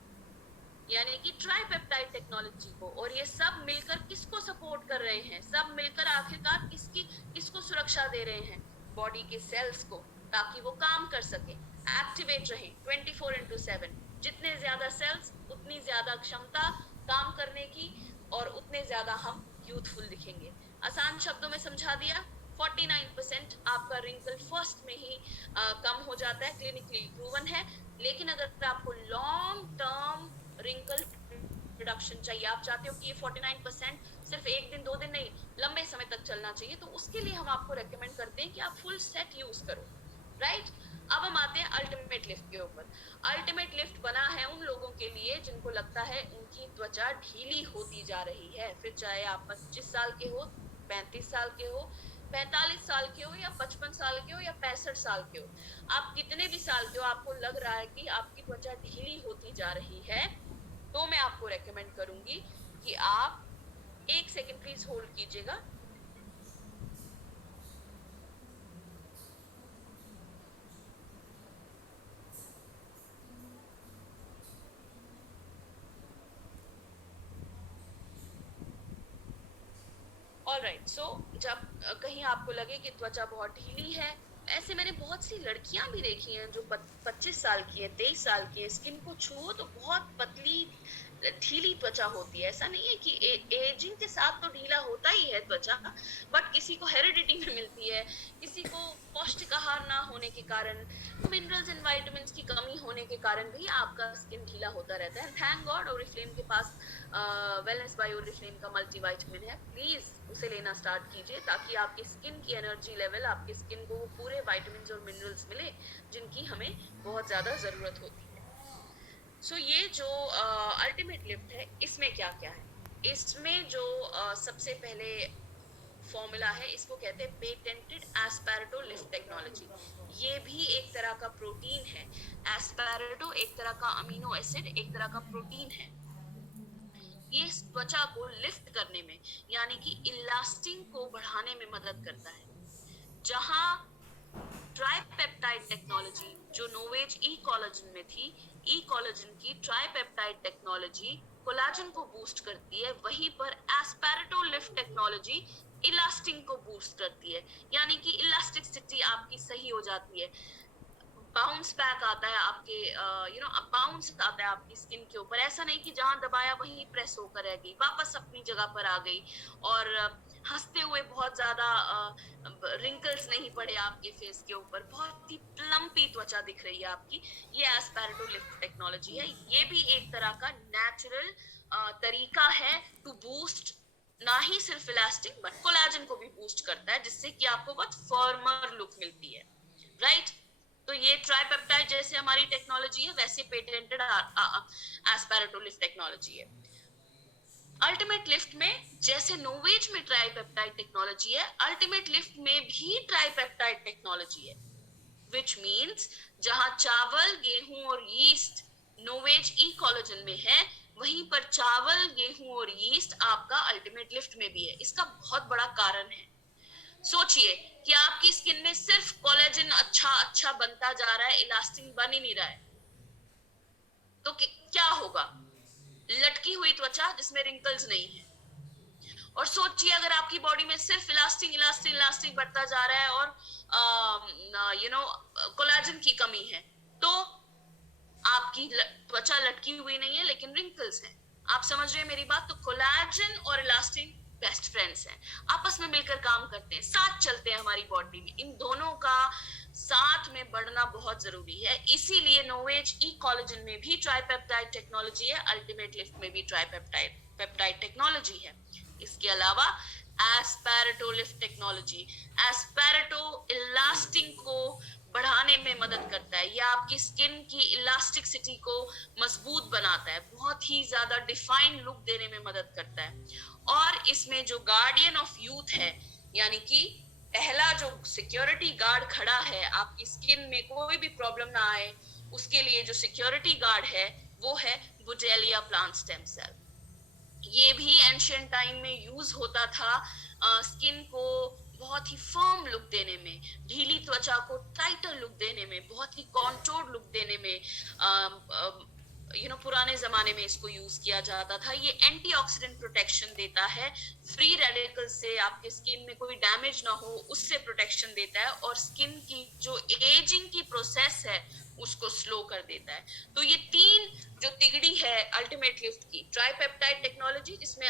यानी कि ट्राइपेप्टाइड टेक्नोलॉजी को। और ये सब मिलकर किसको सपोर्ट कर रहे हैं? सब मिलकर आखिरकार किसको सुरक्षा दे रहे हैं? बॉडी के सेल्स को, ताकि वो काम कर सके, एक्टिवेट रहे 24/7। जितने ज्यादा सेल्स उतनी ज्यादा क्षमता काम करने की, और उतने ज्यादा हम यूथफुल दिखेंगे। आसान शब्दों में समझा दिया, 49% आपका रिंकल फर्स्ट में ही कम हो जाता है, क्लिनिकली प्रूवन है। लेकिन अगर आपको लॉन्ग टर्म रिंकल रिडक्शन चाहिए, आप चाहते हो कि ये 49% सिर्फ एक दिन दो दिन नहीं, लंबे समय तक चलना चाहिए, तो उसके लिए हम आपको रेकमेंड करते हैं कि आप फुल सेट यूज करो, राइट। अब हम आते हैं अल्टीमेट लिफ्ट के ऊपर। अल्टीमेट लिफ्ट बना है उन लोगों के लिए जिनको लगता है उनकी त्वचा ढीली होती जा रही है, फिर चाहे आप 25 साल के हो, 35 साल के हो, 45 साल के हो, या 55 साल के हो, या 65 साल के हो। आप कितने भी साल के हो, आपको लग रहा है कि आपकी त्वचा ढीली होती जा रही है, तो मैं आपको रेकमेंड करूंगी कि आप 1 सेकंड प्लीज होल्ड कीजिएगा। ऑलराइट, सो जब कहीं आपको लगे कि त्वचा बहुत ढीली है, ऐसे मैंने बहुत सी लड़कियां भी देखी हैं जो 25 साल की है, 23 साल की है, स्किन को छुओ तो बहुत पतली ढीली त्वचा होती है। ऐसा नहीं है कि एजिंग के साथ तो ढीला होता ही है त्वचा, बट किसी को हेरिडिटी में मिलती है, किसी को पौष्टिक आहार ना होने के कारण, मिनरल्स एंड विटामिन की कमी होने के कारण भी आपका स्किन ढीला होता रहता है। थैंक गॉड ओरिफ्लेम के पास वेलनेस बाय ओरिफ्लेम का मल्टीविटामिन है, प्लीज उसे लेना स्टार्ट कीजिए, ताकि आपकी स्किन की एनर्जी लेवल, आपकी स्किन को वो पूरे विटामिन और मिनरल्स मिले जिनकी हमें बहुत ज्यादा जरूरत होती है। सो ये जो अल्टीमेट लिफ्ट है, इसमें क्या क्या है? इसमें जो सबसे पहले फॉर्मूला है, इसको कहते हैं पेटेंटेड एस्पेरेटो लिफ्ट टेक्नोलॉजी। ये भी एक तरह का प्रोटीन है। एस्पेरेटो एक तरह का अमीनो एसिड, एक तरह का प्रोटीन है। ये त्वचा को लिफ्ट करने में, यानी कि इलास्टिंग को बढ़ाने में मदद करता है। जहां ट्राइपेप्टाइड टेक्नोलॉजी जो नोवेज ई कोलाजन में थी, ई कोलाजन की ट्राइपेप्टाइड टेक्नोलॉजी कोलाजन को बूस्ट करती है, वहीं पर एस्पेरेटो लिफ्ट टेक्नोलॉजी इलास्टिंग को बूस्ट करती है, यानी कि इलास्टिसिटी आपकी सही हो जाती है, बाउंस बैक आता है आपके बाउंस आता है आपकी स्किन के ऊपर। ऐसा नहीं कि जहां दबाया वहीं प्रेस होकर रह गई, वापस अपनी जगह पर आ गई, और हंसते हुए बहुत ज्यादा रिंकल्स नहीं पड़े आपके फेस के ऊपर, बहुत ही प्लम्पी त्वचा दिख रही है आपकी। ये एस्पेरेटो लिफ्ट टेक्नोलॉजी है। ये भी एक तरह का नेचुरल तरीका है टू बूस्ट, ना ही सिर्फ इलास्टिक बट कोलाजन को भी बूस्ट करता है, जिससे कि आपको बहुत फॉर्मर लुक मिलती है, राइट। तो ये ट्राइपेप्टाइड जैसे हमारी टेक्नोलॉजी है, वैसे पेटेंटेड एस्पेरेटोलिफ्ट टेक्नोलॉजी है। अल्टीमेट लिफ्ट में जैसे नोवेज में ट्राइपेप्टाइड टेक्नोलॉजी है, अल्टीमेट लिफ्ट में भी ट्राइपेप्टाइड टेक्नोलॉजी है, विच मीन्स जहां चावल, गेहूं और यीस्ट नोवेज ई कोलाजन में है, वहीं पर चावल, गेहूं और यीस्ट आपका अल्टीमेट लिफ्ट में भी है। इसका बहुत बड़ा कारण है, सोचिए कि आपकी स्किन में सिर्फ कोलेजन अच्छा अच्छा बनता जा रहा है, इलास्टिन बन ही नहीं रहा है, तो क्या होगा? लटकी हुई त्वचा जिसमें रिंकल्स नहीं है। और सोचिए अगर आपकी बॉडी में सिर्फ इलास्टिन इलास्टिन इलास्टिन बढ़ता जा रहा है और कोलेजन की कमी है, तो आपकी त्वचा लटकी हुई नहीं है लेकिन रिंकल्स हैं। आप समझ रहे हैं मेरी बात? तो कोलेजन और इलास्टिन बेस्ट फ्रेंड्स हैं, आपस में मिलकर काम करते हैं, साथ चलते हैं हमारी बॉडी में। इन दोनों का साथ में बढ़ना बहुत जरूरी है, इसीलिए नोवेज ई कोलेजन में भी ट्राइपेप्टाइड टेक्नोलॉजी है, अल्टीमेट लिफ्ट में भी ट्राइपेप्टाइड टेक्नोलॉजी है। इसके अलावा एस्पेरेटो लिफ्ट टेक्नोलॉजी, एस्पेरेटो इलास्टिंग को बढ़ाने में मदद करता है, यह आपकी स्किन की इलास्टिसिटी को मजबूत बनाता है, बहुत ही ज्यादा डिफाइंड लुक देने में मदद करता है। और इसमें जो गार्डियन ऑफ यूथ है, यानी कि पहला जो सिक्योरिटी गार्ड खड़ा है आपकी स्किन में कोई भी प्रॉब्लम ना आए, उसके लिए जो सिक्योरिटी गार्ड है वो है बुडेलिया प्लांट स्टेम सेल। ये भी एंशियंट टाइम में यूज होता था स्किन को बहुत ही फर्म लुक देने में, ढीली त्वचा को टाइटर लुक देने में, बहुत ही कॉन्टोर्ड लुक देने में। पुराने जमाने में इसको यूज किया जाता था। ये एंटीऑक्सीडेंट प्रोटेक्शन देता है, फ्री रेडिकल से आपके स्किन में कोई डैमेज ना हो उससे प्रोटेक्शन देता है, और स्किन की जो एजिंग की प्रोसेस है उसको स्लो कर देता है। तो ये तीन जो तिगड़ी है अल्टीमेट लिफ्ट की, ट्राइपेप्टाइड टेक्नोलॉजी जिसमें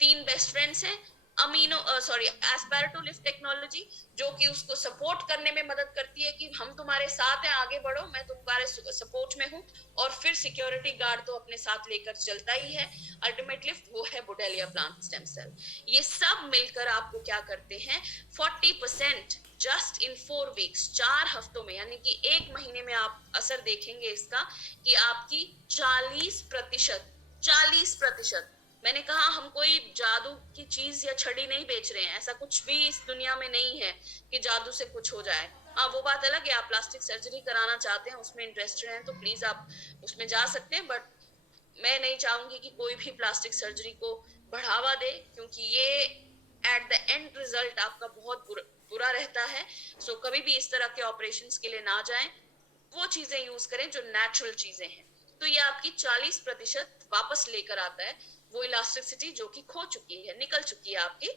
तीन बेस्ट फ्रेंड्स हैं, एस्पेरेटोलिफ्ट टेक्नोलॉजी जो कि उसको सपोर्ट करने में मदद करती है कि हम तुम्हारे साथ हैं, आगे बढ़ो, मैं तुम्हारे सपोर्ट में हूँ, और फिर सिक्योरिटी गार्ड तो अपने साथ लेकर चलता ही है। अल्टीमेट लिफ्ट वो है बुडेलिया प्लांट स्टेम सेल। ये सब मिलकर आपको क्या करते हैं, 40% जस्ट इन 4 वीक्स, 4 हफ्तों में, यानी कि 1 महीने में आप असर देखेंगे इसका, कि आपकी 40%, मैंने कहा हम कोई जादू की चीज या छड़ी नहीं बेच रहे हैं, ऐसा कुछ भी इस दुनिया में नहीं है कि जादू से कुछ हो जाए। हाँ, वो बात अलग है, आप प्लास्टिक सर्जरी कराना चाहते हैं, उसमें इंटरेस्टेड हैं तो प्लीज आप उसमें जा सकते हैं, बट मैं नहीं चाहूंगी कि कोई भी प्लास्टिक सर्जरी को बढ़ावा दे, क्योंकि ये एट द एंड रिजल्ट आपका बहुत बुरा रहता है। सो कभी भी इस तरह के ऑपरेशंस के लिए ना जाएं, वो चीजें यूज करें जो नेचुरल चीजें हैं। तो ये आपकी 40% वापस लेकर आता है, वो इलास्टिसिटी जो कि खो चुकी है, निकल चुकी है आपकी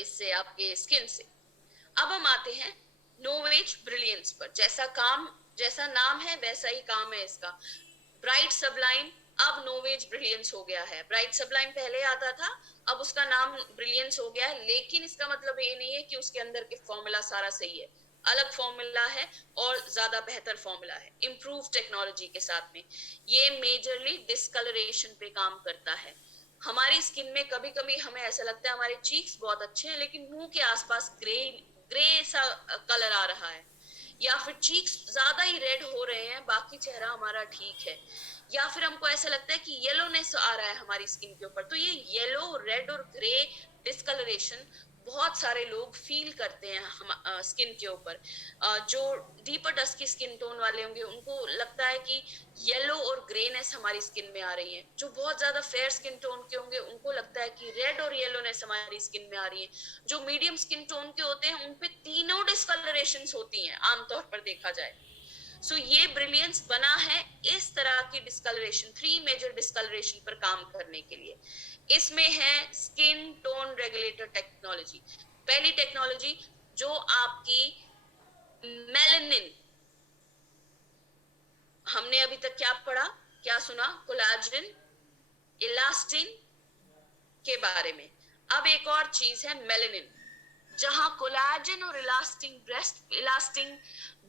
इससे, आपके स्किन से। अब हम आते हैं नोवेज ब्रिलियंस पर। जैसा नाम है वैसा ही काम है इसका। ब्राइट सबलाइन अब नोवेज ब्रिलियंस हो गया है। ब्राइट सबलाइन पहले आता था, अब उसका नाम ब्रिलियंस हो गया है, लेकिन इसका मतलब ये नहीं है कि उसके अंदर के फॉर्मूला सारा सही है। अलग फॉर्मूला है और ज्यादा बेहतर फॉर्मूला है, इम्प्रूव टेक्नोलॉजी के साथ में। ये मेजरली डिस्कलरेशन पे काम करता है। हमारी स्किन में कभी कभी हमें ऐसा लगता है हमारे चीक्स बहुत अच्छे हैं, लेकिन मुंह के आसपास ग्रे ग्रे सा कलर आ रहा है, या फिर चीक्स ज्यादा ही रेड हो रहे हैं, बाकी चेहरा हमारा ठीक है, या फिर हमको ऐसा लगता है कि येलोनेस आ रहा है हमारी स्किन के ऊपर। तो ये येलो, रेड और ग्रे डिस्कलरेशन बहुत सारे लोग फील करते हैं हम स्किन के ऊपर। जो डीपर डस्ट की स्किन टोन वाले होंगे उनको लगता है कि येलो और ग्रेनेस हमारी स्किन में आ रही है। जो बहुत ज्यादा फेयर स्किन टोन के होंगे उनको लगता है कि रेड और येलोनेस हमारी स्किन में आ रही है। जो मीडियम स्किन टोन के होते हैं उनपे तीनों डिस्कलरेशंस होती हैं आमतौर पर देखा जाए। सो ये ब्रिलियंस बना है इस तरह की डिस्कलरेशन, 3 मेजर डिस्कलरेशन पर काम करने के लिए। इसमें है स्किन टोन रेगुलेटर टेक्नोलॉजी। पहली टेक्नोलॉजी जो आपकी मेलानिन, हमने अभी तक क्या पढ़ा, क्या सुना, कोलेजन, इलास्टिन के बारे में। अब एक और चीज है मेलानिन। जहां कोलेजन और इलास्टिन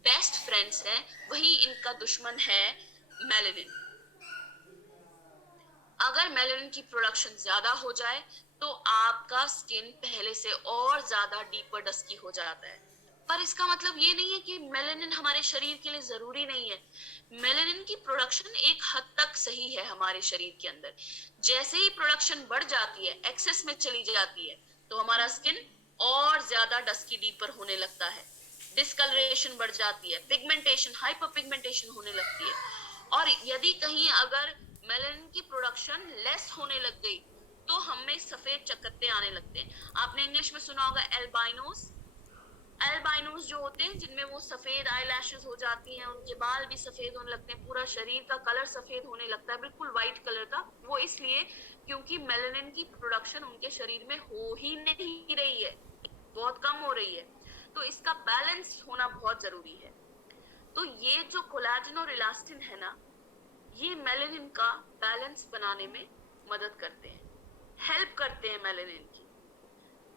बेस्ट फ्रेंड्स हैं, वही इनका दुश्मन है मेलानिन। अगर मेलानिन की प्रोडक्शन ज्यादा हो जाए तो आपका स्किन पहले से और ज्यादा डीपर डस्की हो जाता है। पर इसका मतलब ये नहीं है कि मेलानिन हमारे शरीर के लिए जरूरी नहीं है। मेलानिन की प्रोडक्शन एक हद तक सही है हमारे शरीर के अंदर। जैसे ही प्रोडक्शन बढ़ जाती है, एक्सेस में चली जाती है, तो हमारा स्किन और ज्यादा डस्की डीपर होने लगता है, डिस्कलरेशन बढ़ जाती है, पिगमेंटेशन, हाइपर पिगमेंटेशन होने लगती है। और यदि कहीं अगर मेलानिन की प्रोडक्शन लेस होने लग गई तो हमें सफेद चकत्ते आने लगते हैं। आपने इंग्लिश में सुना होगा एल्बाइनोस। एल्बाइनोस जो होते हैं जिनमें वो सफेद आईलैशेस हो जाती हैं, उनके बाल भी सफेद होने लगते हैं, पूरा शरीर का कलर सफेद होने लगता है, बिल्कुल व्हाइट कलर का। वो इसलिए क्योंकि मेलानिन की प्रोडक्शन उनके शरीर में हो ही नहीं रही है, बहुत कम हो रही है। तो इसका बैलेंस होना बहुत जरूरी है। तो ये जो कोलेजन और इलास्टिन है ना, ये मेलानिन का बैलेंस बनाने में मदद करते हैं, हेल्प करते हैं मेलानिन की।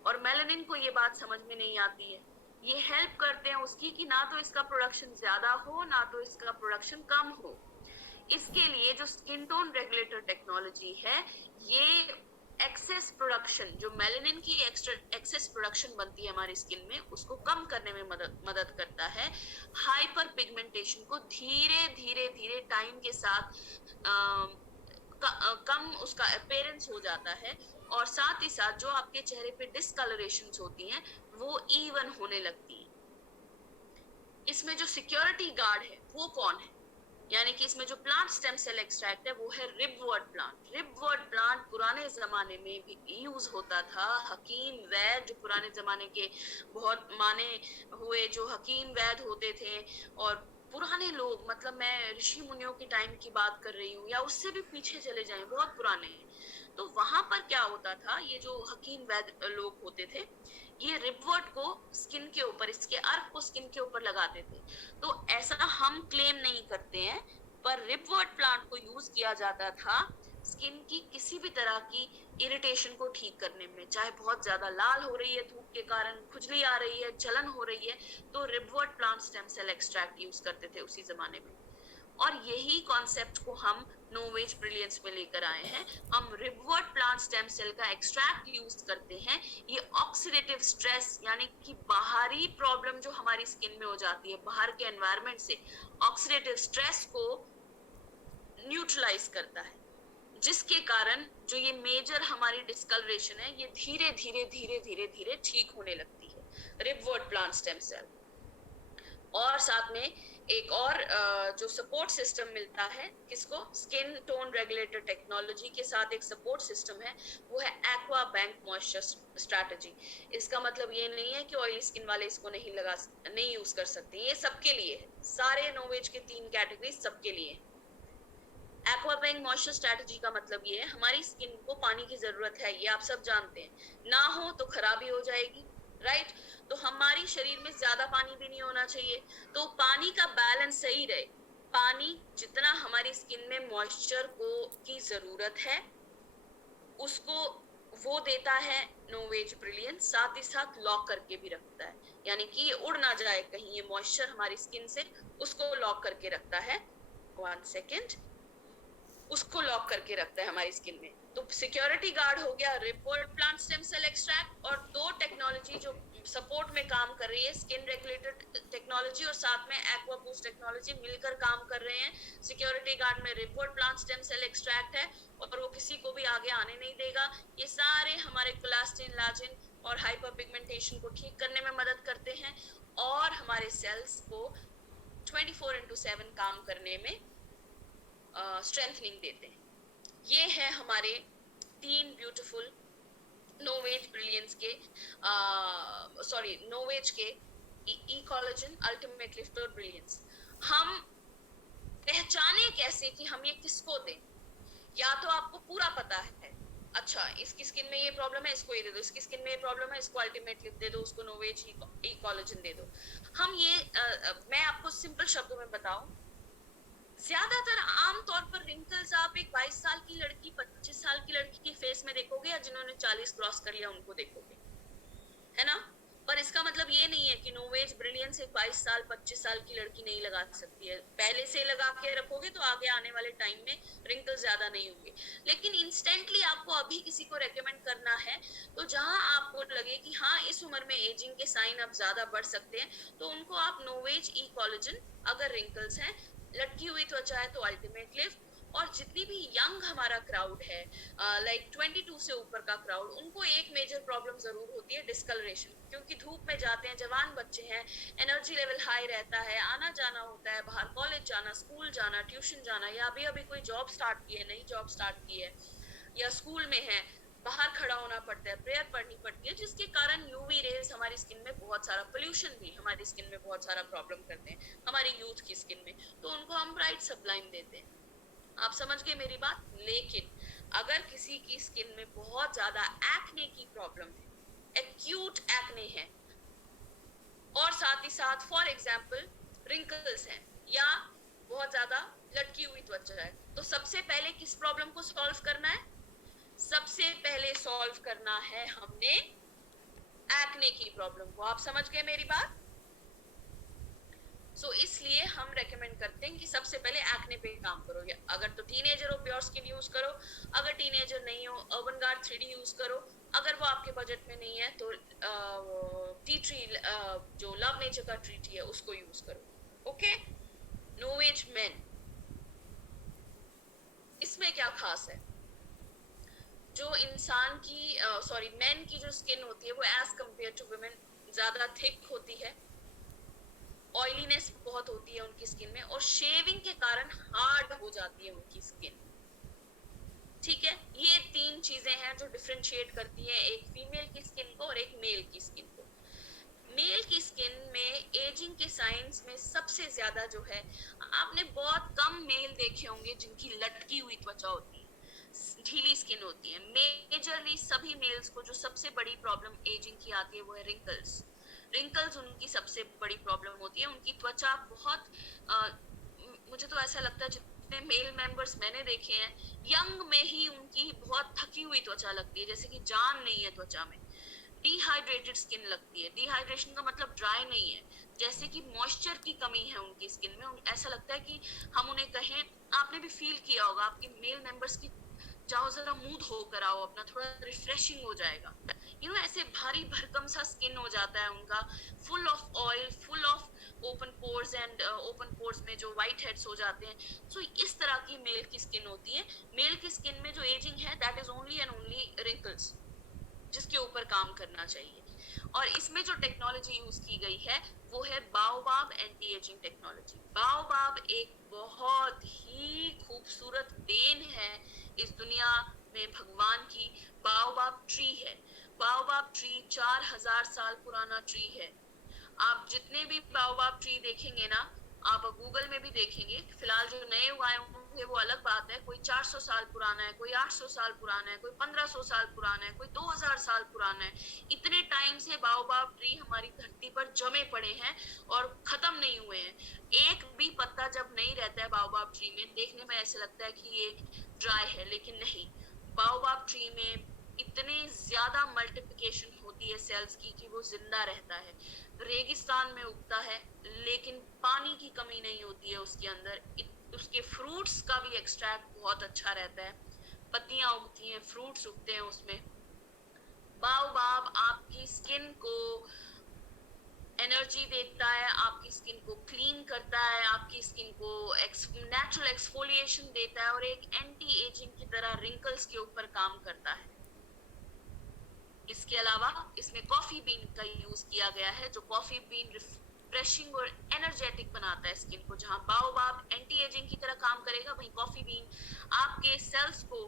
और मेलानिन को ये बात समझ में नहीं आती है। ये हेल्प करते हैं उसकी कि ना तो इसका प्रोडक्शन ज्यादा हो ना तो इसका प्रोडक्शन कम हो। इसके लिए जो स्किन टोन रेगुलेटर टेक्नोलॉजी है, ये एक्सेस प्रोडक्शन, जो मेलानिन की एक्सेस प्रोडक्शन बनती है हमारी स्किन में, उसको कम करने में मदद करता है। हाइपर पिगमेंटेशन को धीरे धीरे धीरे टाइम के साथ कम उसका अपीयरेंस हो जाता है, और साथ ही साथ जो आपके चेहरे पे डिस्कलरेशंस होती हैं वो इवन होने लगती हैं। इसमें जो सिक्योरिटी गार्ड है वो कौन है, यानी कि इसमें जो प्लांट स्टेम सेल एक्सट्रैक्ट है वो है रिबवर्ट प्लांट। रिबवर्ट प्लांट पुराने जमाने में भी यूज होता था। हकीम वैद जो पुराने जमाने के बहुत माने हुए जो हकीम वैद होते थे, और पुराने लोग, मतलब मैं ऋषि मुनियों के टाइम की बात कर रही हूँ या उससे भी पीछे चले जाएं, बहुत पुराने, तो वहां पर क्या होता था, ये जो हकीम वैद लोग होते थे ये रिबवर्ट को स्किन के ऊपर, इसके अर्क को स्किन के ऊपर लगाते थे। तो ऐसा हम क्लेम नहीं करते हैं, पर रिबवर्ट प्लांट को यूज किया जाता था स्किन की किसी भी तरह की इरिटेशन को ठीक करने में। चाहे बहुत ज्यादा लाल हो रही है धूप के कारण, खुजली आ रही है, जलन हो रही है, तो ribwort plant stem cell extract use करते थे उसी जमाने में। और यही कॉन्सेप्ट को हम नोवेज ब्रिलियंस में लेकर आए हैं। हम रिबवर्ट प्लांट स्टेम सेल का एक्सट्रैक्ट यूज करते हैं। ये ऑक्सीडेटिव स्ट्रेस यानी कि बाहरी प्रॉब्लम जो हमारी स्किन में हो जाती है बाहर के एनवायरनमेंट से, ऑक्सीडेटिव स्ट्रेस को न्यूट्रलाइज करता है, जिसके कारण जो ये मेजर हमारी डिस्कलरेशन है ये धीरे धीरे धीरे धीरे धीरे ठीक होने लगती है, रिबवर्ट प्लांट स्टेम सेल। और साथ में एक और जो सपोर्ट सिस्टम मिलता है किसको, स्किन टोन रेगुलेटर टेक्नोलॉजी के साथ एक सपोर्ट सिस्टम है, वो है एक्वा बैंक मॉइस्चर स्ट्रैटेजी। इसका मतलब ये नहीं है कि ऑयली स्किन वाले इसको नहीं यूज कर सकते, ये सबके लिए है, सारे नोवेज के 3 कैटेगरी सबके लिए है। एक्वा बैंक मॉइस्चर स्ट्रैटेजी का मतलब ये है, हमारी स्किन को पानी की जरूरत है, ये आप सब जानते हैं, ना हो तो खराबी हो जाएगी, राइट। तो हमारी शरीर में ज्यादा पानी भी नहीं होना चाहिए, तो पानी का बैलेंस सही रहे। पानी जितना हमारी स्किन में मॉइस्चर को की जरूरत है उसको वो देता है नोवेज ब्रिलियंस, साथ ही साथ लॉक करके भी रखता है, यानी कि ये उड़ ना जाए कहीं, ये मॉइस्चर हमारी स्किन से, उसको लॉक करके रखता है। 1 सेकेंड, उसको लॉक करके रखता है हमारी स्किन में। तो सिक्योरिटी गार्ड हो गया रिबवर्ट प्लांट स्टेम सेल एक्सट्रैक्ट, और 2 टेक्नोलॉजी जो सपोर्ट में काम कर रही है, स्किन रेगुलेटेड टेक्नोलॉजी और साथ में एक्वा बूस्ट टेक्नोलॉजी मिलकर काम कर रहे हैं। सिक्योरिटी गार्ड में रिबवर्ट प्लांट स्टेम सेल एक्सट्रैक्ट है और वो किसी को भी आगे आने नहीं देगा। ये सारे हमारे कोलेस्टिन, इलाजिन और हाइपर पिगमेंटेशन को ठीक करने में मदद करते हैं और हमारे सेल्स को 24/7 काम करने में स्ट्रेंथनिंग देते हैं। ये है हमारे 3 ब्यूटीफुल नोवेज ब्रिलियंस के नोवेज के ई कोलेजन अल्टीमेट लिफ्ट और ब्रिलियंस। हम पहचाने कैसे कि हम ये किसको दें, या तो आपको पूरा पता है, अच्छा इसकी स्किन में ये प्रॉब्लम है इसको ये दे दो, इसकी स्किन में ये प्रॉब्लम है इसको अल्टीमेट लिफ्ट दे दो, उसको नोवेज ई कोलेजन दे दो। हम ये मैं आपको सिंपल शब्दों में बताऊं, ज्यादातर आमतौर पर रिंकल्स आप एक 22 साल की लड़की, 25 साल की लड़की की फेस में देखोगे, या जिन्होंने 40 क्रॉस कर लिया उनको देखोगे, है ना। पर इसका मतलब ये नहीं है कि नोवेज ब्रिलियंस एक 22 साल 25 साल की लड़की नहीं लगा सकती है। पहले से लगा के रखोगे तो आगे आने वाले टाइम में रिंकल्स ज्यादा नहीं होंगे। लेकिन इंस्टेंटली आपको अभी किसी को रेकमेंड करना है, तो जहां आपको लगे कि हाँ इस उम्र में एजिंग के साइन अब ज्यादा बढ़ सकते हैं, तो उनको आप नोवेज ई कोलेजन, अगर रिंकल्स हैं, लटकी हुई त्वचा है तो अल्टीमेट लिफ्ट, और जितनी भी यंग हमारा क्राउड है, लाइक 22 से ऊपर का क्राउड, उनको एक मेजर प्रॉब्लम जरूर होती है, डिस्कलरेशन, क्योंकि धूप में जाते हैं, जवान बच्चे हैं, एनर्जी लेवल हाई रहता है, आना जाना होता है, बाहर कॉलेज जाना, स्कूल जाना, ट्यूशन जाना, या अभी अभी कोई जॉब स्टार्ट की है, नई जॉब स्टार्ट की है, या स्कूल में है, बाहर खड़ा होना पड़ता है, प्रेयर पढ़नी पड़ती है, जिसके कारण यूवी रेज हमारी स्किन में बहुत सारा, पोल्यूशन भी हमारी स्किन में बहुत सारा प्रॉब्लम करते हैं हमारी यूथ की स्किन में, तो उनको हम ब्राइट सब्लाइम देते हैं। आप समझ गए मेरी बात। लेकिन अगर किसी की स्किन में बहुत ज्यादा एक्ने की प्रॉब्लम है, एक्यूट एक्ने है, और साथ ही साथ फॉर एग्जांपल रिंकल्स हैं, या बहुत ज्यादा लटकी हुई त्वचा है, तो सबसे पहले किस प्रॉब्लम को सॉल्व करना है, सबसे पहले सॉल्व करना है हमने एक्ने की प्रॉब्लम को। आप समझ गए मेरी बात। इसलिए हम रेकमेंड करते हैं कि सबसे पहले एक्ने पे काम करो। अगर तो टीनेजर हो प्योर स्किन यूज करो, अगर टीनेजर नहीं हो अर्बन गार्ड 3D यूज करो, अगर वो आपके बजट में नहीं है तो टी ट्री जो लव नेचर का ट्री टी है उसको यूज करो। ओके, नो एज मेन, इसमें क्या खास है, जो इंसान की सॉरी मेन की जो स्किन होती है वो एज कम्पेयर टू वुमेन ज्यादा थिक होती है, ऑयलीनेस बहुत होती है उनकी स्किन में, और शेविंग के कारण हार्ड हो जाती है उनकी स्किन। ठीक है, ये तीन चीजें हैं जो डिफरेंशिएट करती है एक फीमेल की स्किन को और एक मेल की स्किन को। मेल की स्किन में एजिंग के साइंस में सबसे ज्यादा जो है, आपने बहुत कम मेल देखे होंगे जिनकी लटकी हुई त्वचा होती है, ढीली स्किन होती है। मेजरली सभी मेल्स को जो सबसे बड़ी प्रॉब्लम एजिंग की आती है वो है रिंकल्स। रिंकल्स उनकी सबसे बड़ी प्रॉब्लम होती है। उनकी त्वचा बहुत मुझे तो ऐसा लगता है जितने मेल मेंबर्स मैंने देखे हैं, यंग में ही उनकी बहुत थकी हुई त्वचा लगती है, जैसे कि जान नहीं है त्वचा में। डिहाइड्रेटेड स्किन लगती है। डिहाइड्रेशन का मतलब ड्राई नहीं है, जैसे कि मॉइस्चर की कमी है उनकी स्किन में। ऐसा लगता है कि हम उन्हें कहें, आपने भी फील किया होगा आपके मेल मेंबर्स की, जाओ जरा मुंह धो कर आओ अपना, थोड़ा रिफ्रेशिंग हो जाएगा। ऐसे भारी भरकम सा स्किन हो जाता है उनका, full of oil, full of open pores, and open pores में जो व्हाइट हेड्स हो जाते हैं। सो इस तरह की मेल की स्किन होती है। मेल की स्किन में जो एजिंग है that is only and only wrinkles, जिसके ऊपर काम करना चाहिए। और इसमें जो टेक्नोलॉजी यूज की गई है वो है baobab anti ageing technology. Baobab एक बहुत ही खूबसूरत देन है इस दुनिया में भगवान की। बाओबाब ट्री है। बाओबाब ट्री 4000 साल पुराना ट्री है। आप जितने भी बाओबाब ट्री देखेंगे ना, आप गूगल में भी देखेंगे, फिलहाल जो नए उगाए होंगे वो अलग बात है, कोई 400 साल पुराना है, कोई 800 साल पुराना है, कोई 1500 साल पुराना है, कोई 2000 साल पुराना है। इतने टाइम से बाओबाब ट्री हमारी धरती पर जमे पड़े हैं और खत्म नहीं हुए हैं। एक भी पत्ता जब नहीं रहता है बाओबाब ट्री में, देखने में ऐसा लगता है कि ये ड्राई है, लेकिन नहीं। बाओबाब ट्री में इतने ज्यादा मल्टीप्लिकेशन होती है सेल्स की कि वो जिंदा रहता है। रेगिस्तान में उगता है, लेकिन पानी की कमी नहीं होती है उसके अंदर। उसके फ्रूट्स का भी एक्सट्रैक्ट बहुत अच्छा रहता है। पत्तियां उगती हैं, फ्रूट्स उगते हैं उसमें। बाओबाब आपकी स्किन को एनर्जी देता है, आपकी स्किन को क्लीन करता है, आपकी स्किन को नेचुरल एक्सफोलिएशन देता है, और एक एंटी एजिंग की तरह रिंकल्स के ऊपर काम करता है। इसके अलावा इसमें कॉफी बीन का यूज किया गया है, जो कॉफी बीन रिफ्रेशिंग और एनर्जेटिक बनाता है स्किन को। जहां बाओबाब एंटी एजिंग की तरह काम करेगा, वहीं कॉफी बीन आपके सेल्स को,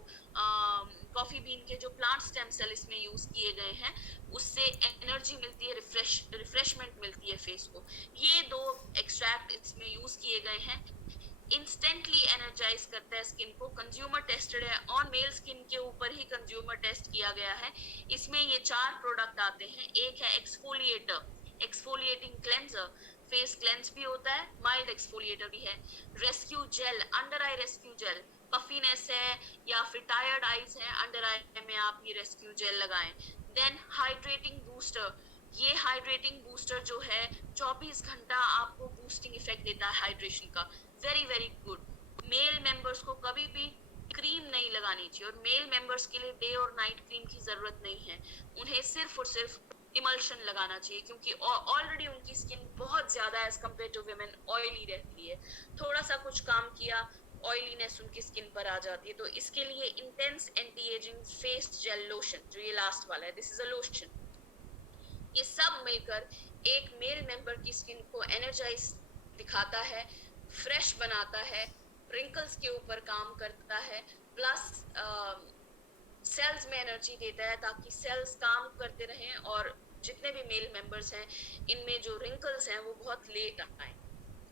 कॉफी बीन के जो प्लांट स्टेम सेल इसमें यूज किए गए हैं, उससे एनर्जी मिलती है, रिफ्रेशमेंट मिलती है फेस को। ये दो एक्सट्रैक्ट इसमें यूज किए गए हैं। इंस्टेंटली एनर्जाइज करता है स्किन को। कंज्यूमर टेस्टेड है, ऑन मेल स्किन के ऊपर ही कंज्यूमर टेस्ट किया गया है। इसमें ये 4 प्रोडक्ट आते हैं। एक है exfoliator, exfoliating cleanser, face cleanse भी होता है, माइल्ड एक्सफोलिएटर भी है। रेस्क्यू जेल, अंडर आई रेस्क्यू जेल, पफीनेस है या फिर टायर्ड आईज है, अंडर आई में आप ये रेस्क्यू जेल लगाएं। देन हाइड्रेटिंग बूस्टर, ये हाइड्रेटिंग बूस्टर जो है 24 घंटा आपको बूस्टिंग इफेक्ट देता है हाइड्रेशन का। Very very good. Male members को कभी भी क्रीम नहीं लगानी चाहिए, और मेल मेंबर्स के लिए डे और नाइट क्रीम की जरूरत नहीं है। उन्हें सिर्फ और सिर्फ इमल्शन लगाना चाहिए, क्योंकि ऑलरेडी उनकी स्किन बहुत ज्यादा as compare to women oily रहती है। थोड़ा सा कुछ काम किया, ऑयलीनेस उनकी स्किन पर आ जाती है। तो इसके लिए intense anti ageing face gel lotion, जो ये लास्ट वाला है, दिस इज अ लोशन, ये सब मिलकर एक मेल मेंबर की स्किन को एनर्जाइज दिखाता है, फ्रेश बनाता है, रिंकल्स के ऊपर काम करता है, प्लस सेल्स में एनर्जी देता है ताकि सेल्स काम करते रहें, और जितने भी मेल मेंबर्स हैं इनमें जो रिंकल्स हैं वो बहुत लेट आए।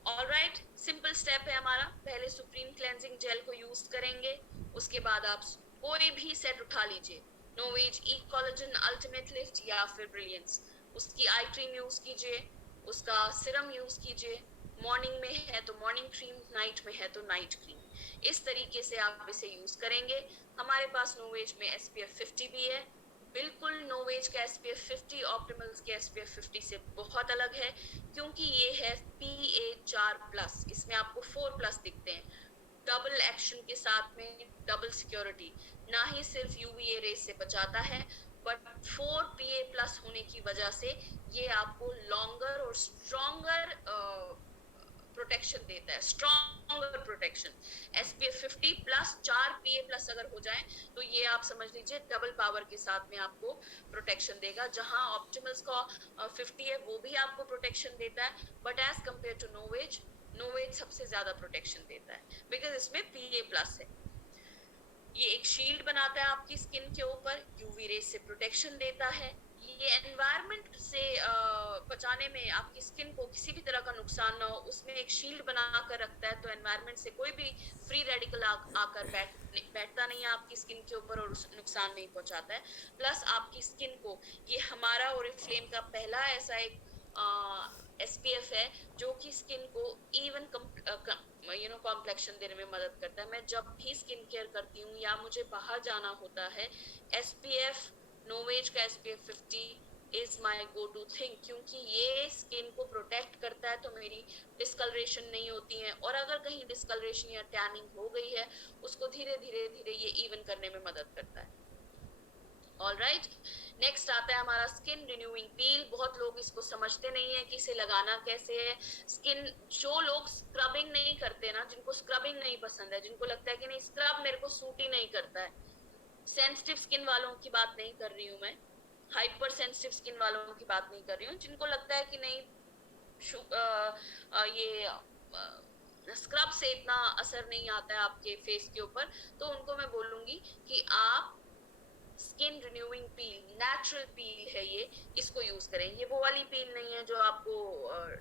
ऑलराइट, सिंपल स्टेप है हमारा। पहले सुप्रीम क्लेंजिंग जेल को यूज करेंगे, उसके बाद आप कोई भी सेट उठा लीजिए, नोवेज ई कोलेजन अल्टीमेट लिफ्ट या फिर ब्रिलियंस, उसकी आई क्रीम यूज कीजिए, उसका सिरम यूज कीजिए। मॉर्निंग में है तो मॉर्निंग क्रीम, नाइट में है तो नाइट क्रीम। इस तरीके से आप इसे यूज करेंगे। हमारे पास नोवेज में SPF 50 भी है। बिल्कुल नोवेज का SPF 50 ऑप्टिमल्स के SPF 50 से बहुत अलग है, क्योंकि ये है PA4+। इसमें आपको 4+ दिखते हैं। डबल एक्शन के साथ में डबल सिक्योरिटी, ना ही सिर्फ UVA रेस से बचाता है, बट 4 PA+ होने की वजह से ये आपको लॉन्गर और स्ट्रॉन्गर प्रोटेक्शन देता है, stronger protection. SPF 50 plus 4 PA plus अगर हो जाए तो ये आप समझ लीजिए डबल पावर के साथ में आपको प्रोटेक्शन देगा। जहां ऑप्टिमल्स का 50 है वो भी आपको प्रोटेक्शन देता है, बट एज कंपेयर टू नोवेज, नोवेज सबसे ज्यादा प्रोटेक्शन देता है बिकॉज इसमें PA प्लस है। ये एक शील्ड बनाता है आपकी स्किन के ऊपर, यूवी रेज से प्रोटेक्शन देता है, ये एनवायरनमेंट से बचाने में, आपकी स्किन को किसी भी तरह का नुकसान ना हो उसमें एक शील्ड बनाकर रखता है। तो एनवायरनमेंट से कोई भी फ्री रेडिकल आकर बैठता नहीं है आपकी स्किन के ऊपर और नुकसान नहीं पहुंचाता है। प्लस आपकी स्किन को, ये हमारा ओरिफ्लेम का पहला ऐसा एक SPF है जो कि स्किन को इवन कॉम्प्लेक्शन देने में मदद करता है। मैं जब भी स्किन केयर करती हूँ या मुझे बाहर जाना होता है, SPF, नोवेज का SPF 50 is my go to thing, क्योंकि ये स्किन को प्रोटेक्ट करता है तो मेरी डिस्कलरेशन नहीं होती है, और अगर कहीं डिस्कलरेशन या टैनिंग हो गई है उसको धीरे धीरे धीरे ये इवन करने में मदद करता है। ऑलराइट, नेक्स्ट आता है हमारा स्किन रिन्यूइंग पील। बहुत लोग इसको समझते नहीं है कि इसे लगाना कैसे है। स्किन, जो लोग स्क्रबिंग नहीं करते ना, जिनको स्क्रबिंग नहीं पसंद है, जिनको लगता है कि नहीं स्क्रब मेरे को सूट ही नहीं करता है, सेंसिटिव स्किन वालों की बात नहीं कर रही हूँ मैं, हाइपर सेंसिटिव स्किन वालों की बात नहीं कर रही हूँ, जिनको लगता है कि नहीं ये स्क्रब से इतना असर नहीं आता है आपके फेस के ऊपर, तो उनको मैं बोलूंगी कि आप स्किन रिन्यूइंग पील, नेचुरल पील है ये, इसको यूज करें। ये वो वाली पील नहीं है जो आपको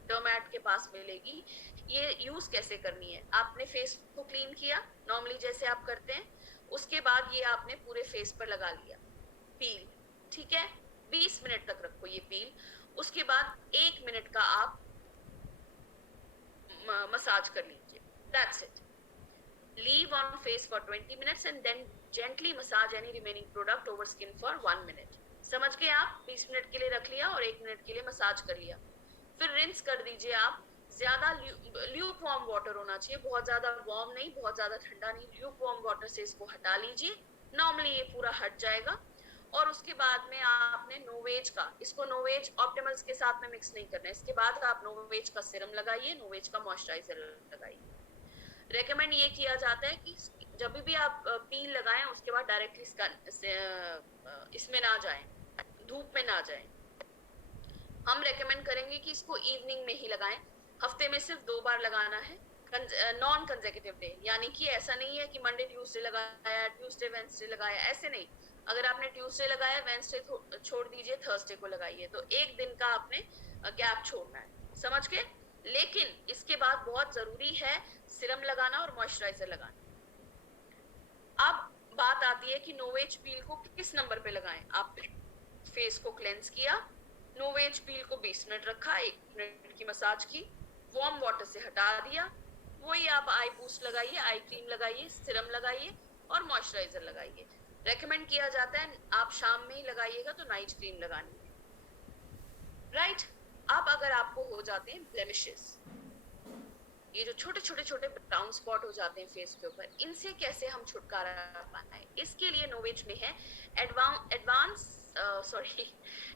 डर्मैट के पास मिलेगी। ये यूज कैसे करनी है, आपने फेस को क्लीन किया नॉर्मली जैसे आप करते हैं, उसके बाद ये आपने पूरे फेस पर लगा लिया पील, ठीक है। 20 मिनट तक रखो ये पील, उसके बाद 1 मिनट का आप मसाज कर लीजिए, that's it. Leave on face for 20 minutes and then gently massage any remaining product over skin for 1 minute। समझ गए आप? 20 मिनट के लिए रख लिया और 1 मिनट के लिए मसाज कर लिया, फिर रिंस कर दीजिए आप। ज्यादा ल्यूक वार्म वाटर होना चाहिए, बहुत ज्यादा वार्म नहीं, बहुत ज्यादा ठंडा नहीं, ल्यूक वार्म वाटर से इसको हटा लीजिए। नॉर्मली ये पूरा हट जाएगा। और उसके बाद में आपने नोवेज का, इसको नोवेज ऑप्टिमल्स के साथ में मिक्स नहीं करना है, इसके बाद आप नोवेज का सीरम लगाइए, नोवेज का मॉइस्चराइजर लगाइए। रेकमेंड ये किया जाता है कि जब भी आप पील लगाएं उसके बाद डायरेक्टली इसमें ना जाएं, धूप में ना जाएं। हम रेकमेंड करेंगे कि इसको इवनिंग में ही लगाएं, हफ्ते में सिर्फ 2 बार लगाना है, नॉन कंसेक्यूटिव डे, यानी कि ऐसा नहीं है कि मंडे ट्यूसडे लगाया, ट्यूसडे वेडनेसडे लगाया, ऐसे नहीं। अगर आपने ट्यूसडे लगाया, वेडनेसडे छोड़ दीजिए, थर्सडे को लगाइए, तो 1 दिन का आपने गैप छोड़ना है, समझ के। लेकिन इसके बाद बहुत जरूरी है सीरम लगाना और मॉइस्चराइजर लगाना। अब बात आती है कि नोवेज पील को किस नंबर पे लगाएं। आप फेस को क्लेंस किया, नोवेज पील को 20 मिनट रखा, 1 मिनट की मसाज की, वार्म वाटर से हटा दिया, वही आप आई बूस्ट लगाइए, आई क्रीम लगाइए, सीरम लगाइए और मॉइस्चराइजर लगाइए। रेकमेंड किया जाता है आप शाम में ही लगाइएगा तो नाइट क्रीम लगानी है, राइट। अब अगर आपको हो जाते हैं ब्लेमिशेस, ये जो छोटे छोटे छोटे ब्राउन स्पॉट हो जाते हैं फेस के ऊपर, इनसे कैसे हम छुटकारा पाना है, इसके लिए नोवेज में है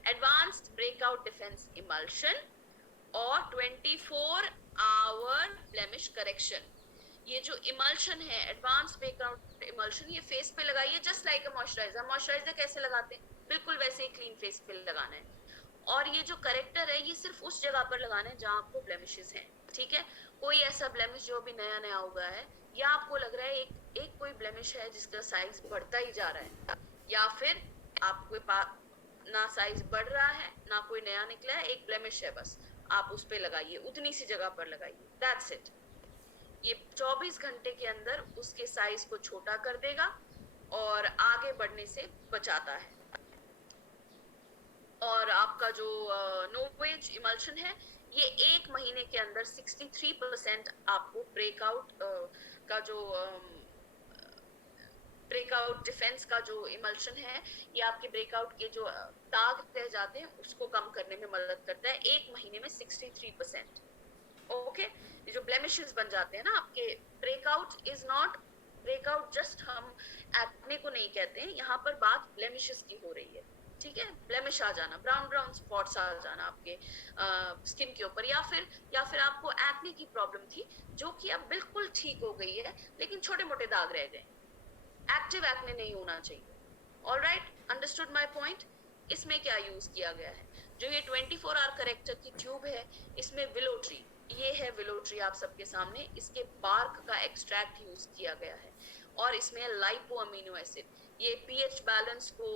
एडवांस्ड ब्रेकआउट डिफेंस इमल्शन और 24 आवर ब्लेमिश करेक्शन। ये जो इमल्शन है, एडवांस ब्रेकआउट इमल्शन, ये फेस पे लगाइए just like a moisturiser. Moisturiser कैसे लगाते हैं, बिल्कुल वैसे ही क्लीन फेस पे लगाना है। और ये जो करेक्टर है ये सिर्फ उस जगह पर लगाना है जहां आपको ब्लेमिशेस हैं, ठीक है। कोई ऐसा ब्लेमिश जो अभी नया नया हुआ है, या आपको लग रहा है एक कोई ब्लेमिश है जिसका साइज बढ़ता ही जा रहा है, या फिर आपको ना साइज बढ़ रहा है ना कोई नया निकला है, एक ब्लेमिश है बस, आप उस पे लगाइए, उतनी सी जगह पर लगाइए, दैट्स इट। ये 24 घंटे के अंदर उसके साइज को छोटा कर देगा और आगे बढ़ने से बचाता है। और आपका जो नोवेज इमल्शन है, ये 1 महीने के अंदर 63% आपको ब्रेकआउट का जो ब्रेकआउट डिफेंस का जो इमल्शन है, ये आपके ब्रेकआउट के जो दाग रह जाते हैं उसको कम करने में मदद करता है 1 महीने में 63%। ओके, ये जो ब्लेमिशेस बन जाते हैं ना आपके, breakout is not breakout, just हम एक्ने को नहीं कहते हैं, यहाँ पर बात ब्लेमिशेस की हो रही है। ठीक है, ब्लेमिश आ जाना, ब्राउन ब्राउन स्पॉट्स आ जाना आपके स्किन के ऊपर, या फिर आपको एक्ने की प्रॉब्लम थी जो कि अब बिल्कुल ठीक हो गई है, लेकिन छोटे मोटे दाग रह गए, एक्टिव एक्ने नहीं होना चाहिए। Alright, understood my point. इसमें क्या यूज किया गया है, जो ये 24 आवर करेक्टर की ट्यूब है, इसमें विलो ट्री, ये है विलो ट्री आप सबके सामने, इसके बार्क का एक्सट्रैक्ट यूज किया गया है, और इसमें लाइपो अमीनो एसिड, ये पीएच बैलेंस को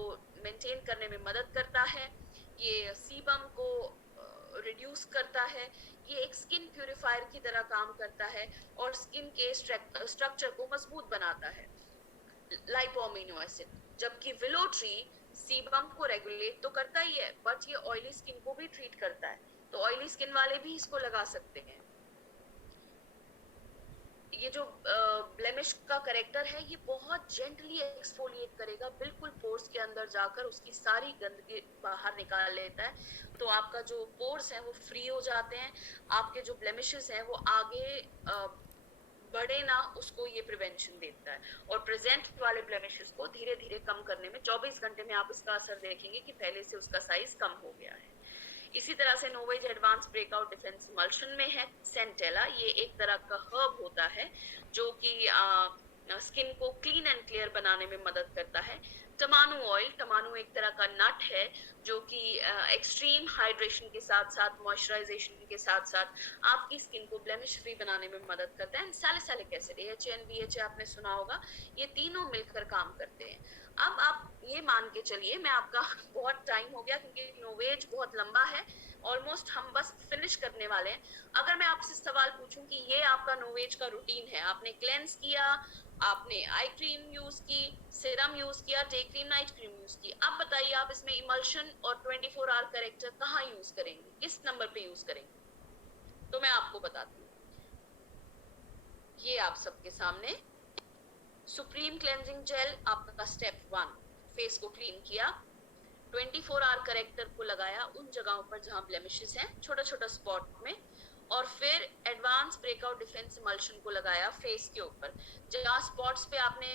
मेंटेन करने में मदद करता है, ये सीबम को रिड्यूस करता है, ये एक स्किन प्यूरिफायर की तरह काम करता है, और स्किन के स्ट्रक्चर को मजबूत बनाता है, लाइपो अमीनो एसिड। जबकि विलो ट्री सीबम को रेगुलेट तो करता ही है, बट ये ऑयली स्किन को भी ट्रीट करता है, तो ऑयली स्किन वाले भी इसको लगा सकते हैं। ये जो ब्लेमिश का करेक्टर है, ये बहुत जेंटली एक्सफोलिएट करेगा, बिल्कुल पोर्स के अंदर जाकर उसकी सारी गंदगी बाहर निकाल लेता है, तो आपका जो पोर्स है वो फ्री हो जाते हैं, आपके जो ब्लेमिशेस हैं वो आगे बढ़े ना, उसको ये प्रिवेंशन देता है, और प्रेजेंट वाले ब्लेमिशेस को धीरे धीरे कम करने में 24 घंटे में आप इसका असर देखेंगे कि पहले से उसका साइज कम हो गया है। इसी तरह से नोवेज एडवांस ब्रेकआउट डिफेंस इमल्शन में है सेंटेला, ये एक तरह का हर्ब होता है जो कि स्किन को क्लीन एंड क्लियर बनाने में मदद करता है। टमानू ऑयल, टमानू एक तरह का नट है जो कि एक्सट्रीम हाइड्रेशन के साथ साथ मॉइस्चराइजेशन के साथ साथ आपकी स्किन को ब्लेमिश फ्री बनाने में मदद करता है। Salicylic acid, AHA and BHA आपने सुना होगा, ये तीनों मिलकर काम करते हैं। अब आप ये मान के चलिए, मैं आपका बहुत टाइम हो गया क्योंकि नोवेज बहुत लंबा है, ऑलमोस्ट हम बस फिनिश करने वाले हैं। अगर मैं आपसे सवाल पूछूं कि ये आपका नोवेज का रूटीन है, आपने क्लेंस किया, आपने आई क्रीम यूज की, सीरम यूज किया, day cream, night cream use की, अब बताइए आप इसमें इमल्शन और 24 आवर करेक्टर कहाँ यूज करेंगे, किस नंबर पे यूज करेंगे? तो मैं आपको बताती हूँ, ये आप सबके सामने सुप्रीम क्लेंजिंग जेल, आपका स्टेप 1, फेस को क्लीन किया, 24 आवर करेक्टर को लगाया उन जगहों पर जहां ब्लेमिशेस हैं, छोटा छोटा स्पॉट में, और फिर एडवांस ब्रेकआउट डिफेंस इमल्शन को लगाया फेस के ऊपर, जहां स्पॉट्स पे आपने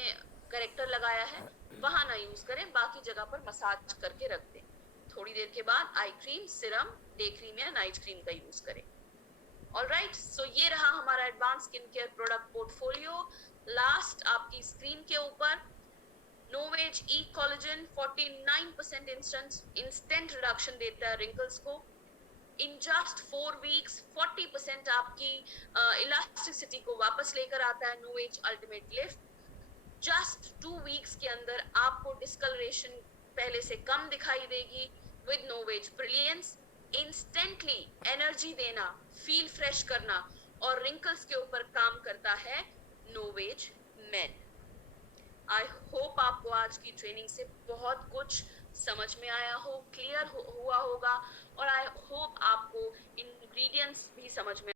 करेक्टर लगाया है वहां ना यूज करें, बाकी जगह पर मसाज करके रख दें। थोड़ी देर के बाद eye cream, Siram, day cream या नाइट क्रीम का यूज करें। ऑलराइट, सो ये रहा हमारा advance skin care product portfolio. Last आपकी स्क्रीन के ऊपर नोवेज ई कोलेजन 49% इंस्टेंट रिडक्शन देता है रिंकल्स को, इन जस्ट 4 वीक्स 40% आपकी इलास्टिसिटी को वापस लेकर आता है नोवेज अल्टीमेट लिफ्ट। जस्ट 2 वीक्स के अंदर आपको डिस्कलरेशन पहले से कम दिखाई देगी विद नोवेज ब्रिलियंस, इंस्टेंटली एनर्जी देना, फील फ्रेश करना, और रिंकल्स के ऊपर काम करता है नोवेज मेन। आई होप आपको आज की ट्रेनिंग से बहुत कुछ समझ में आया हो, क्लियर हुआ होगा, और आई होप आपको इंग्रेडिएंट्स भी समझ में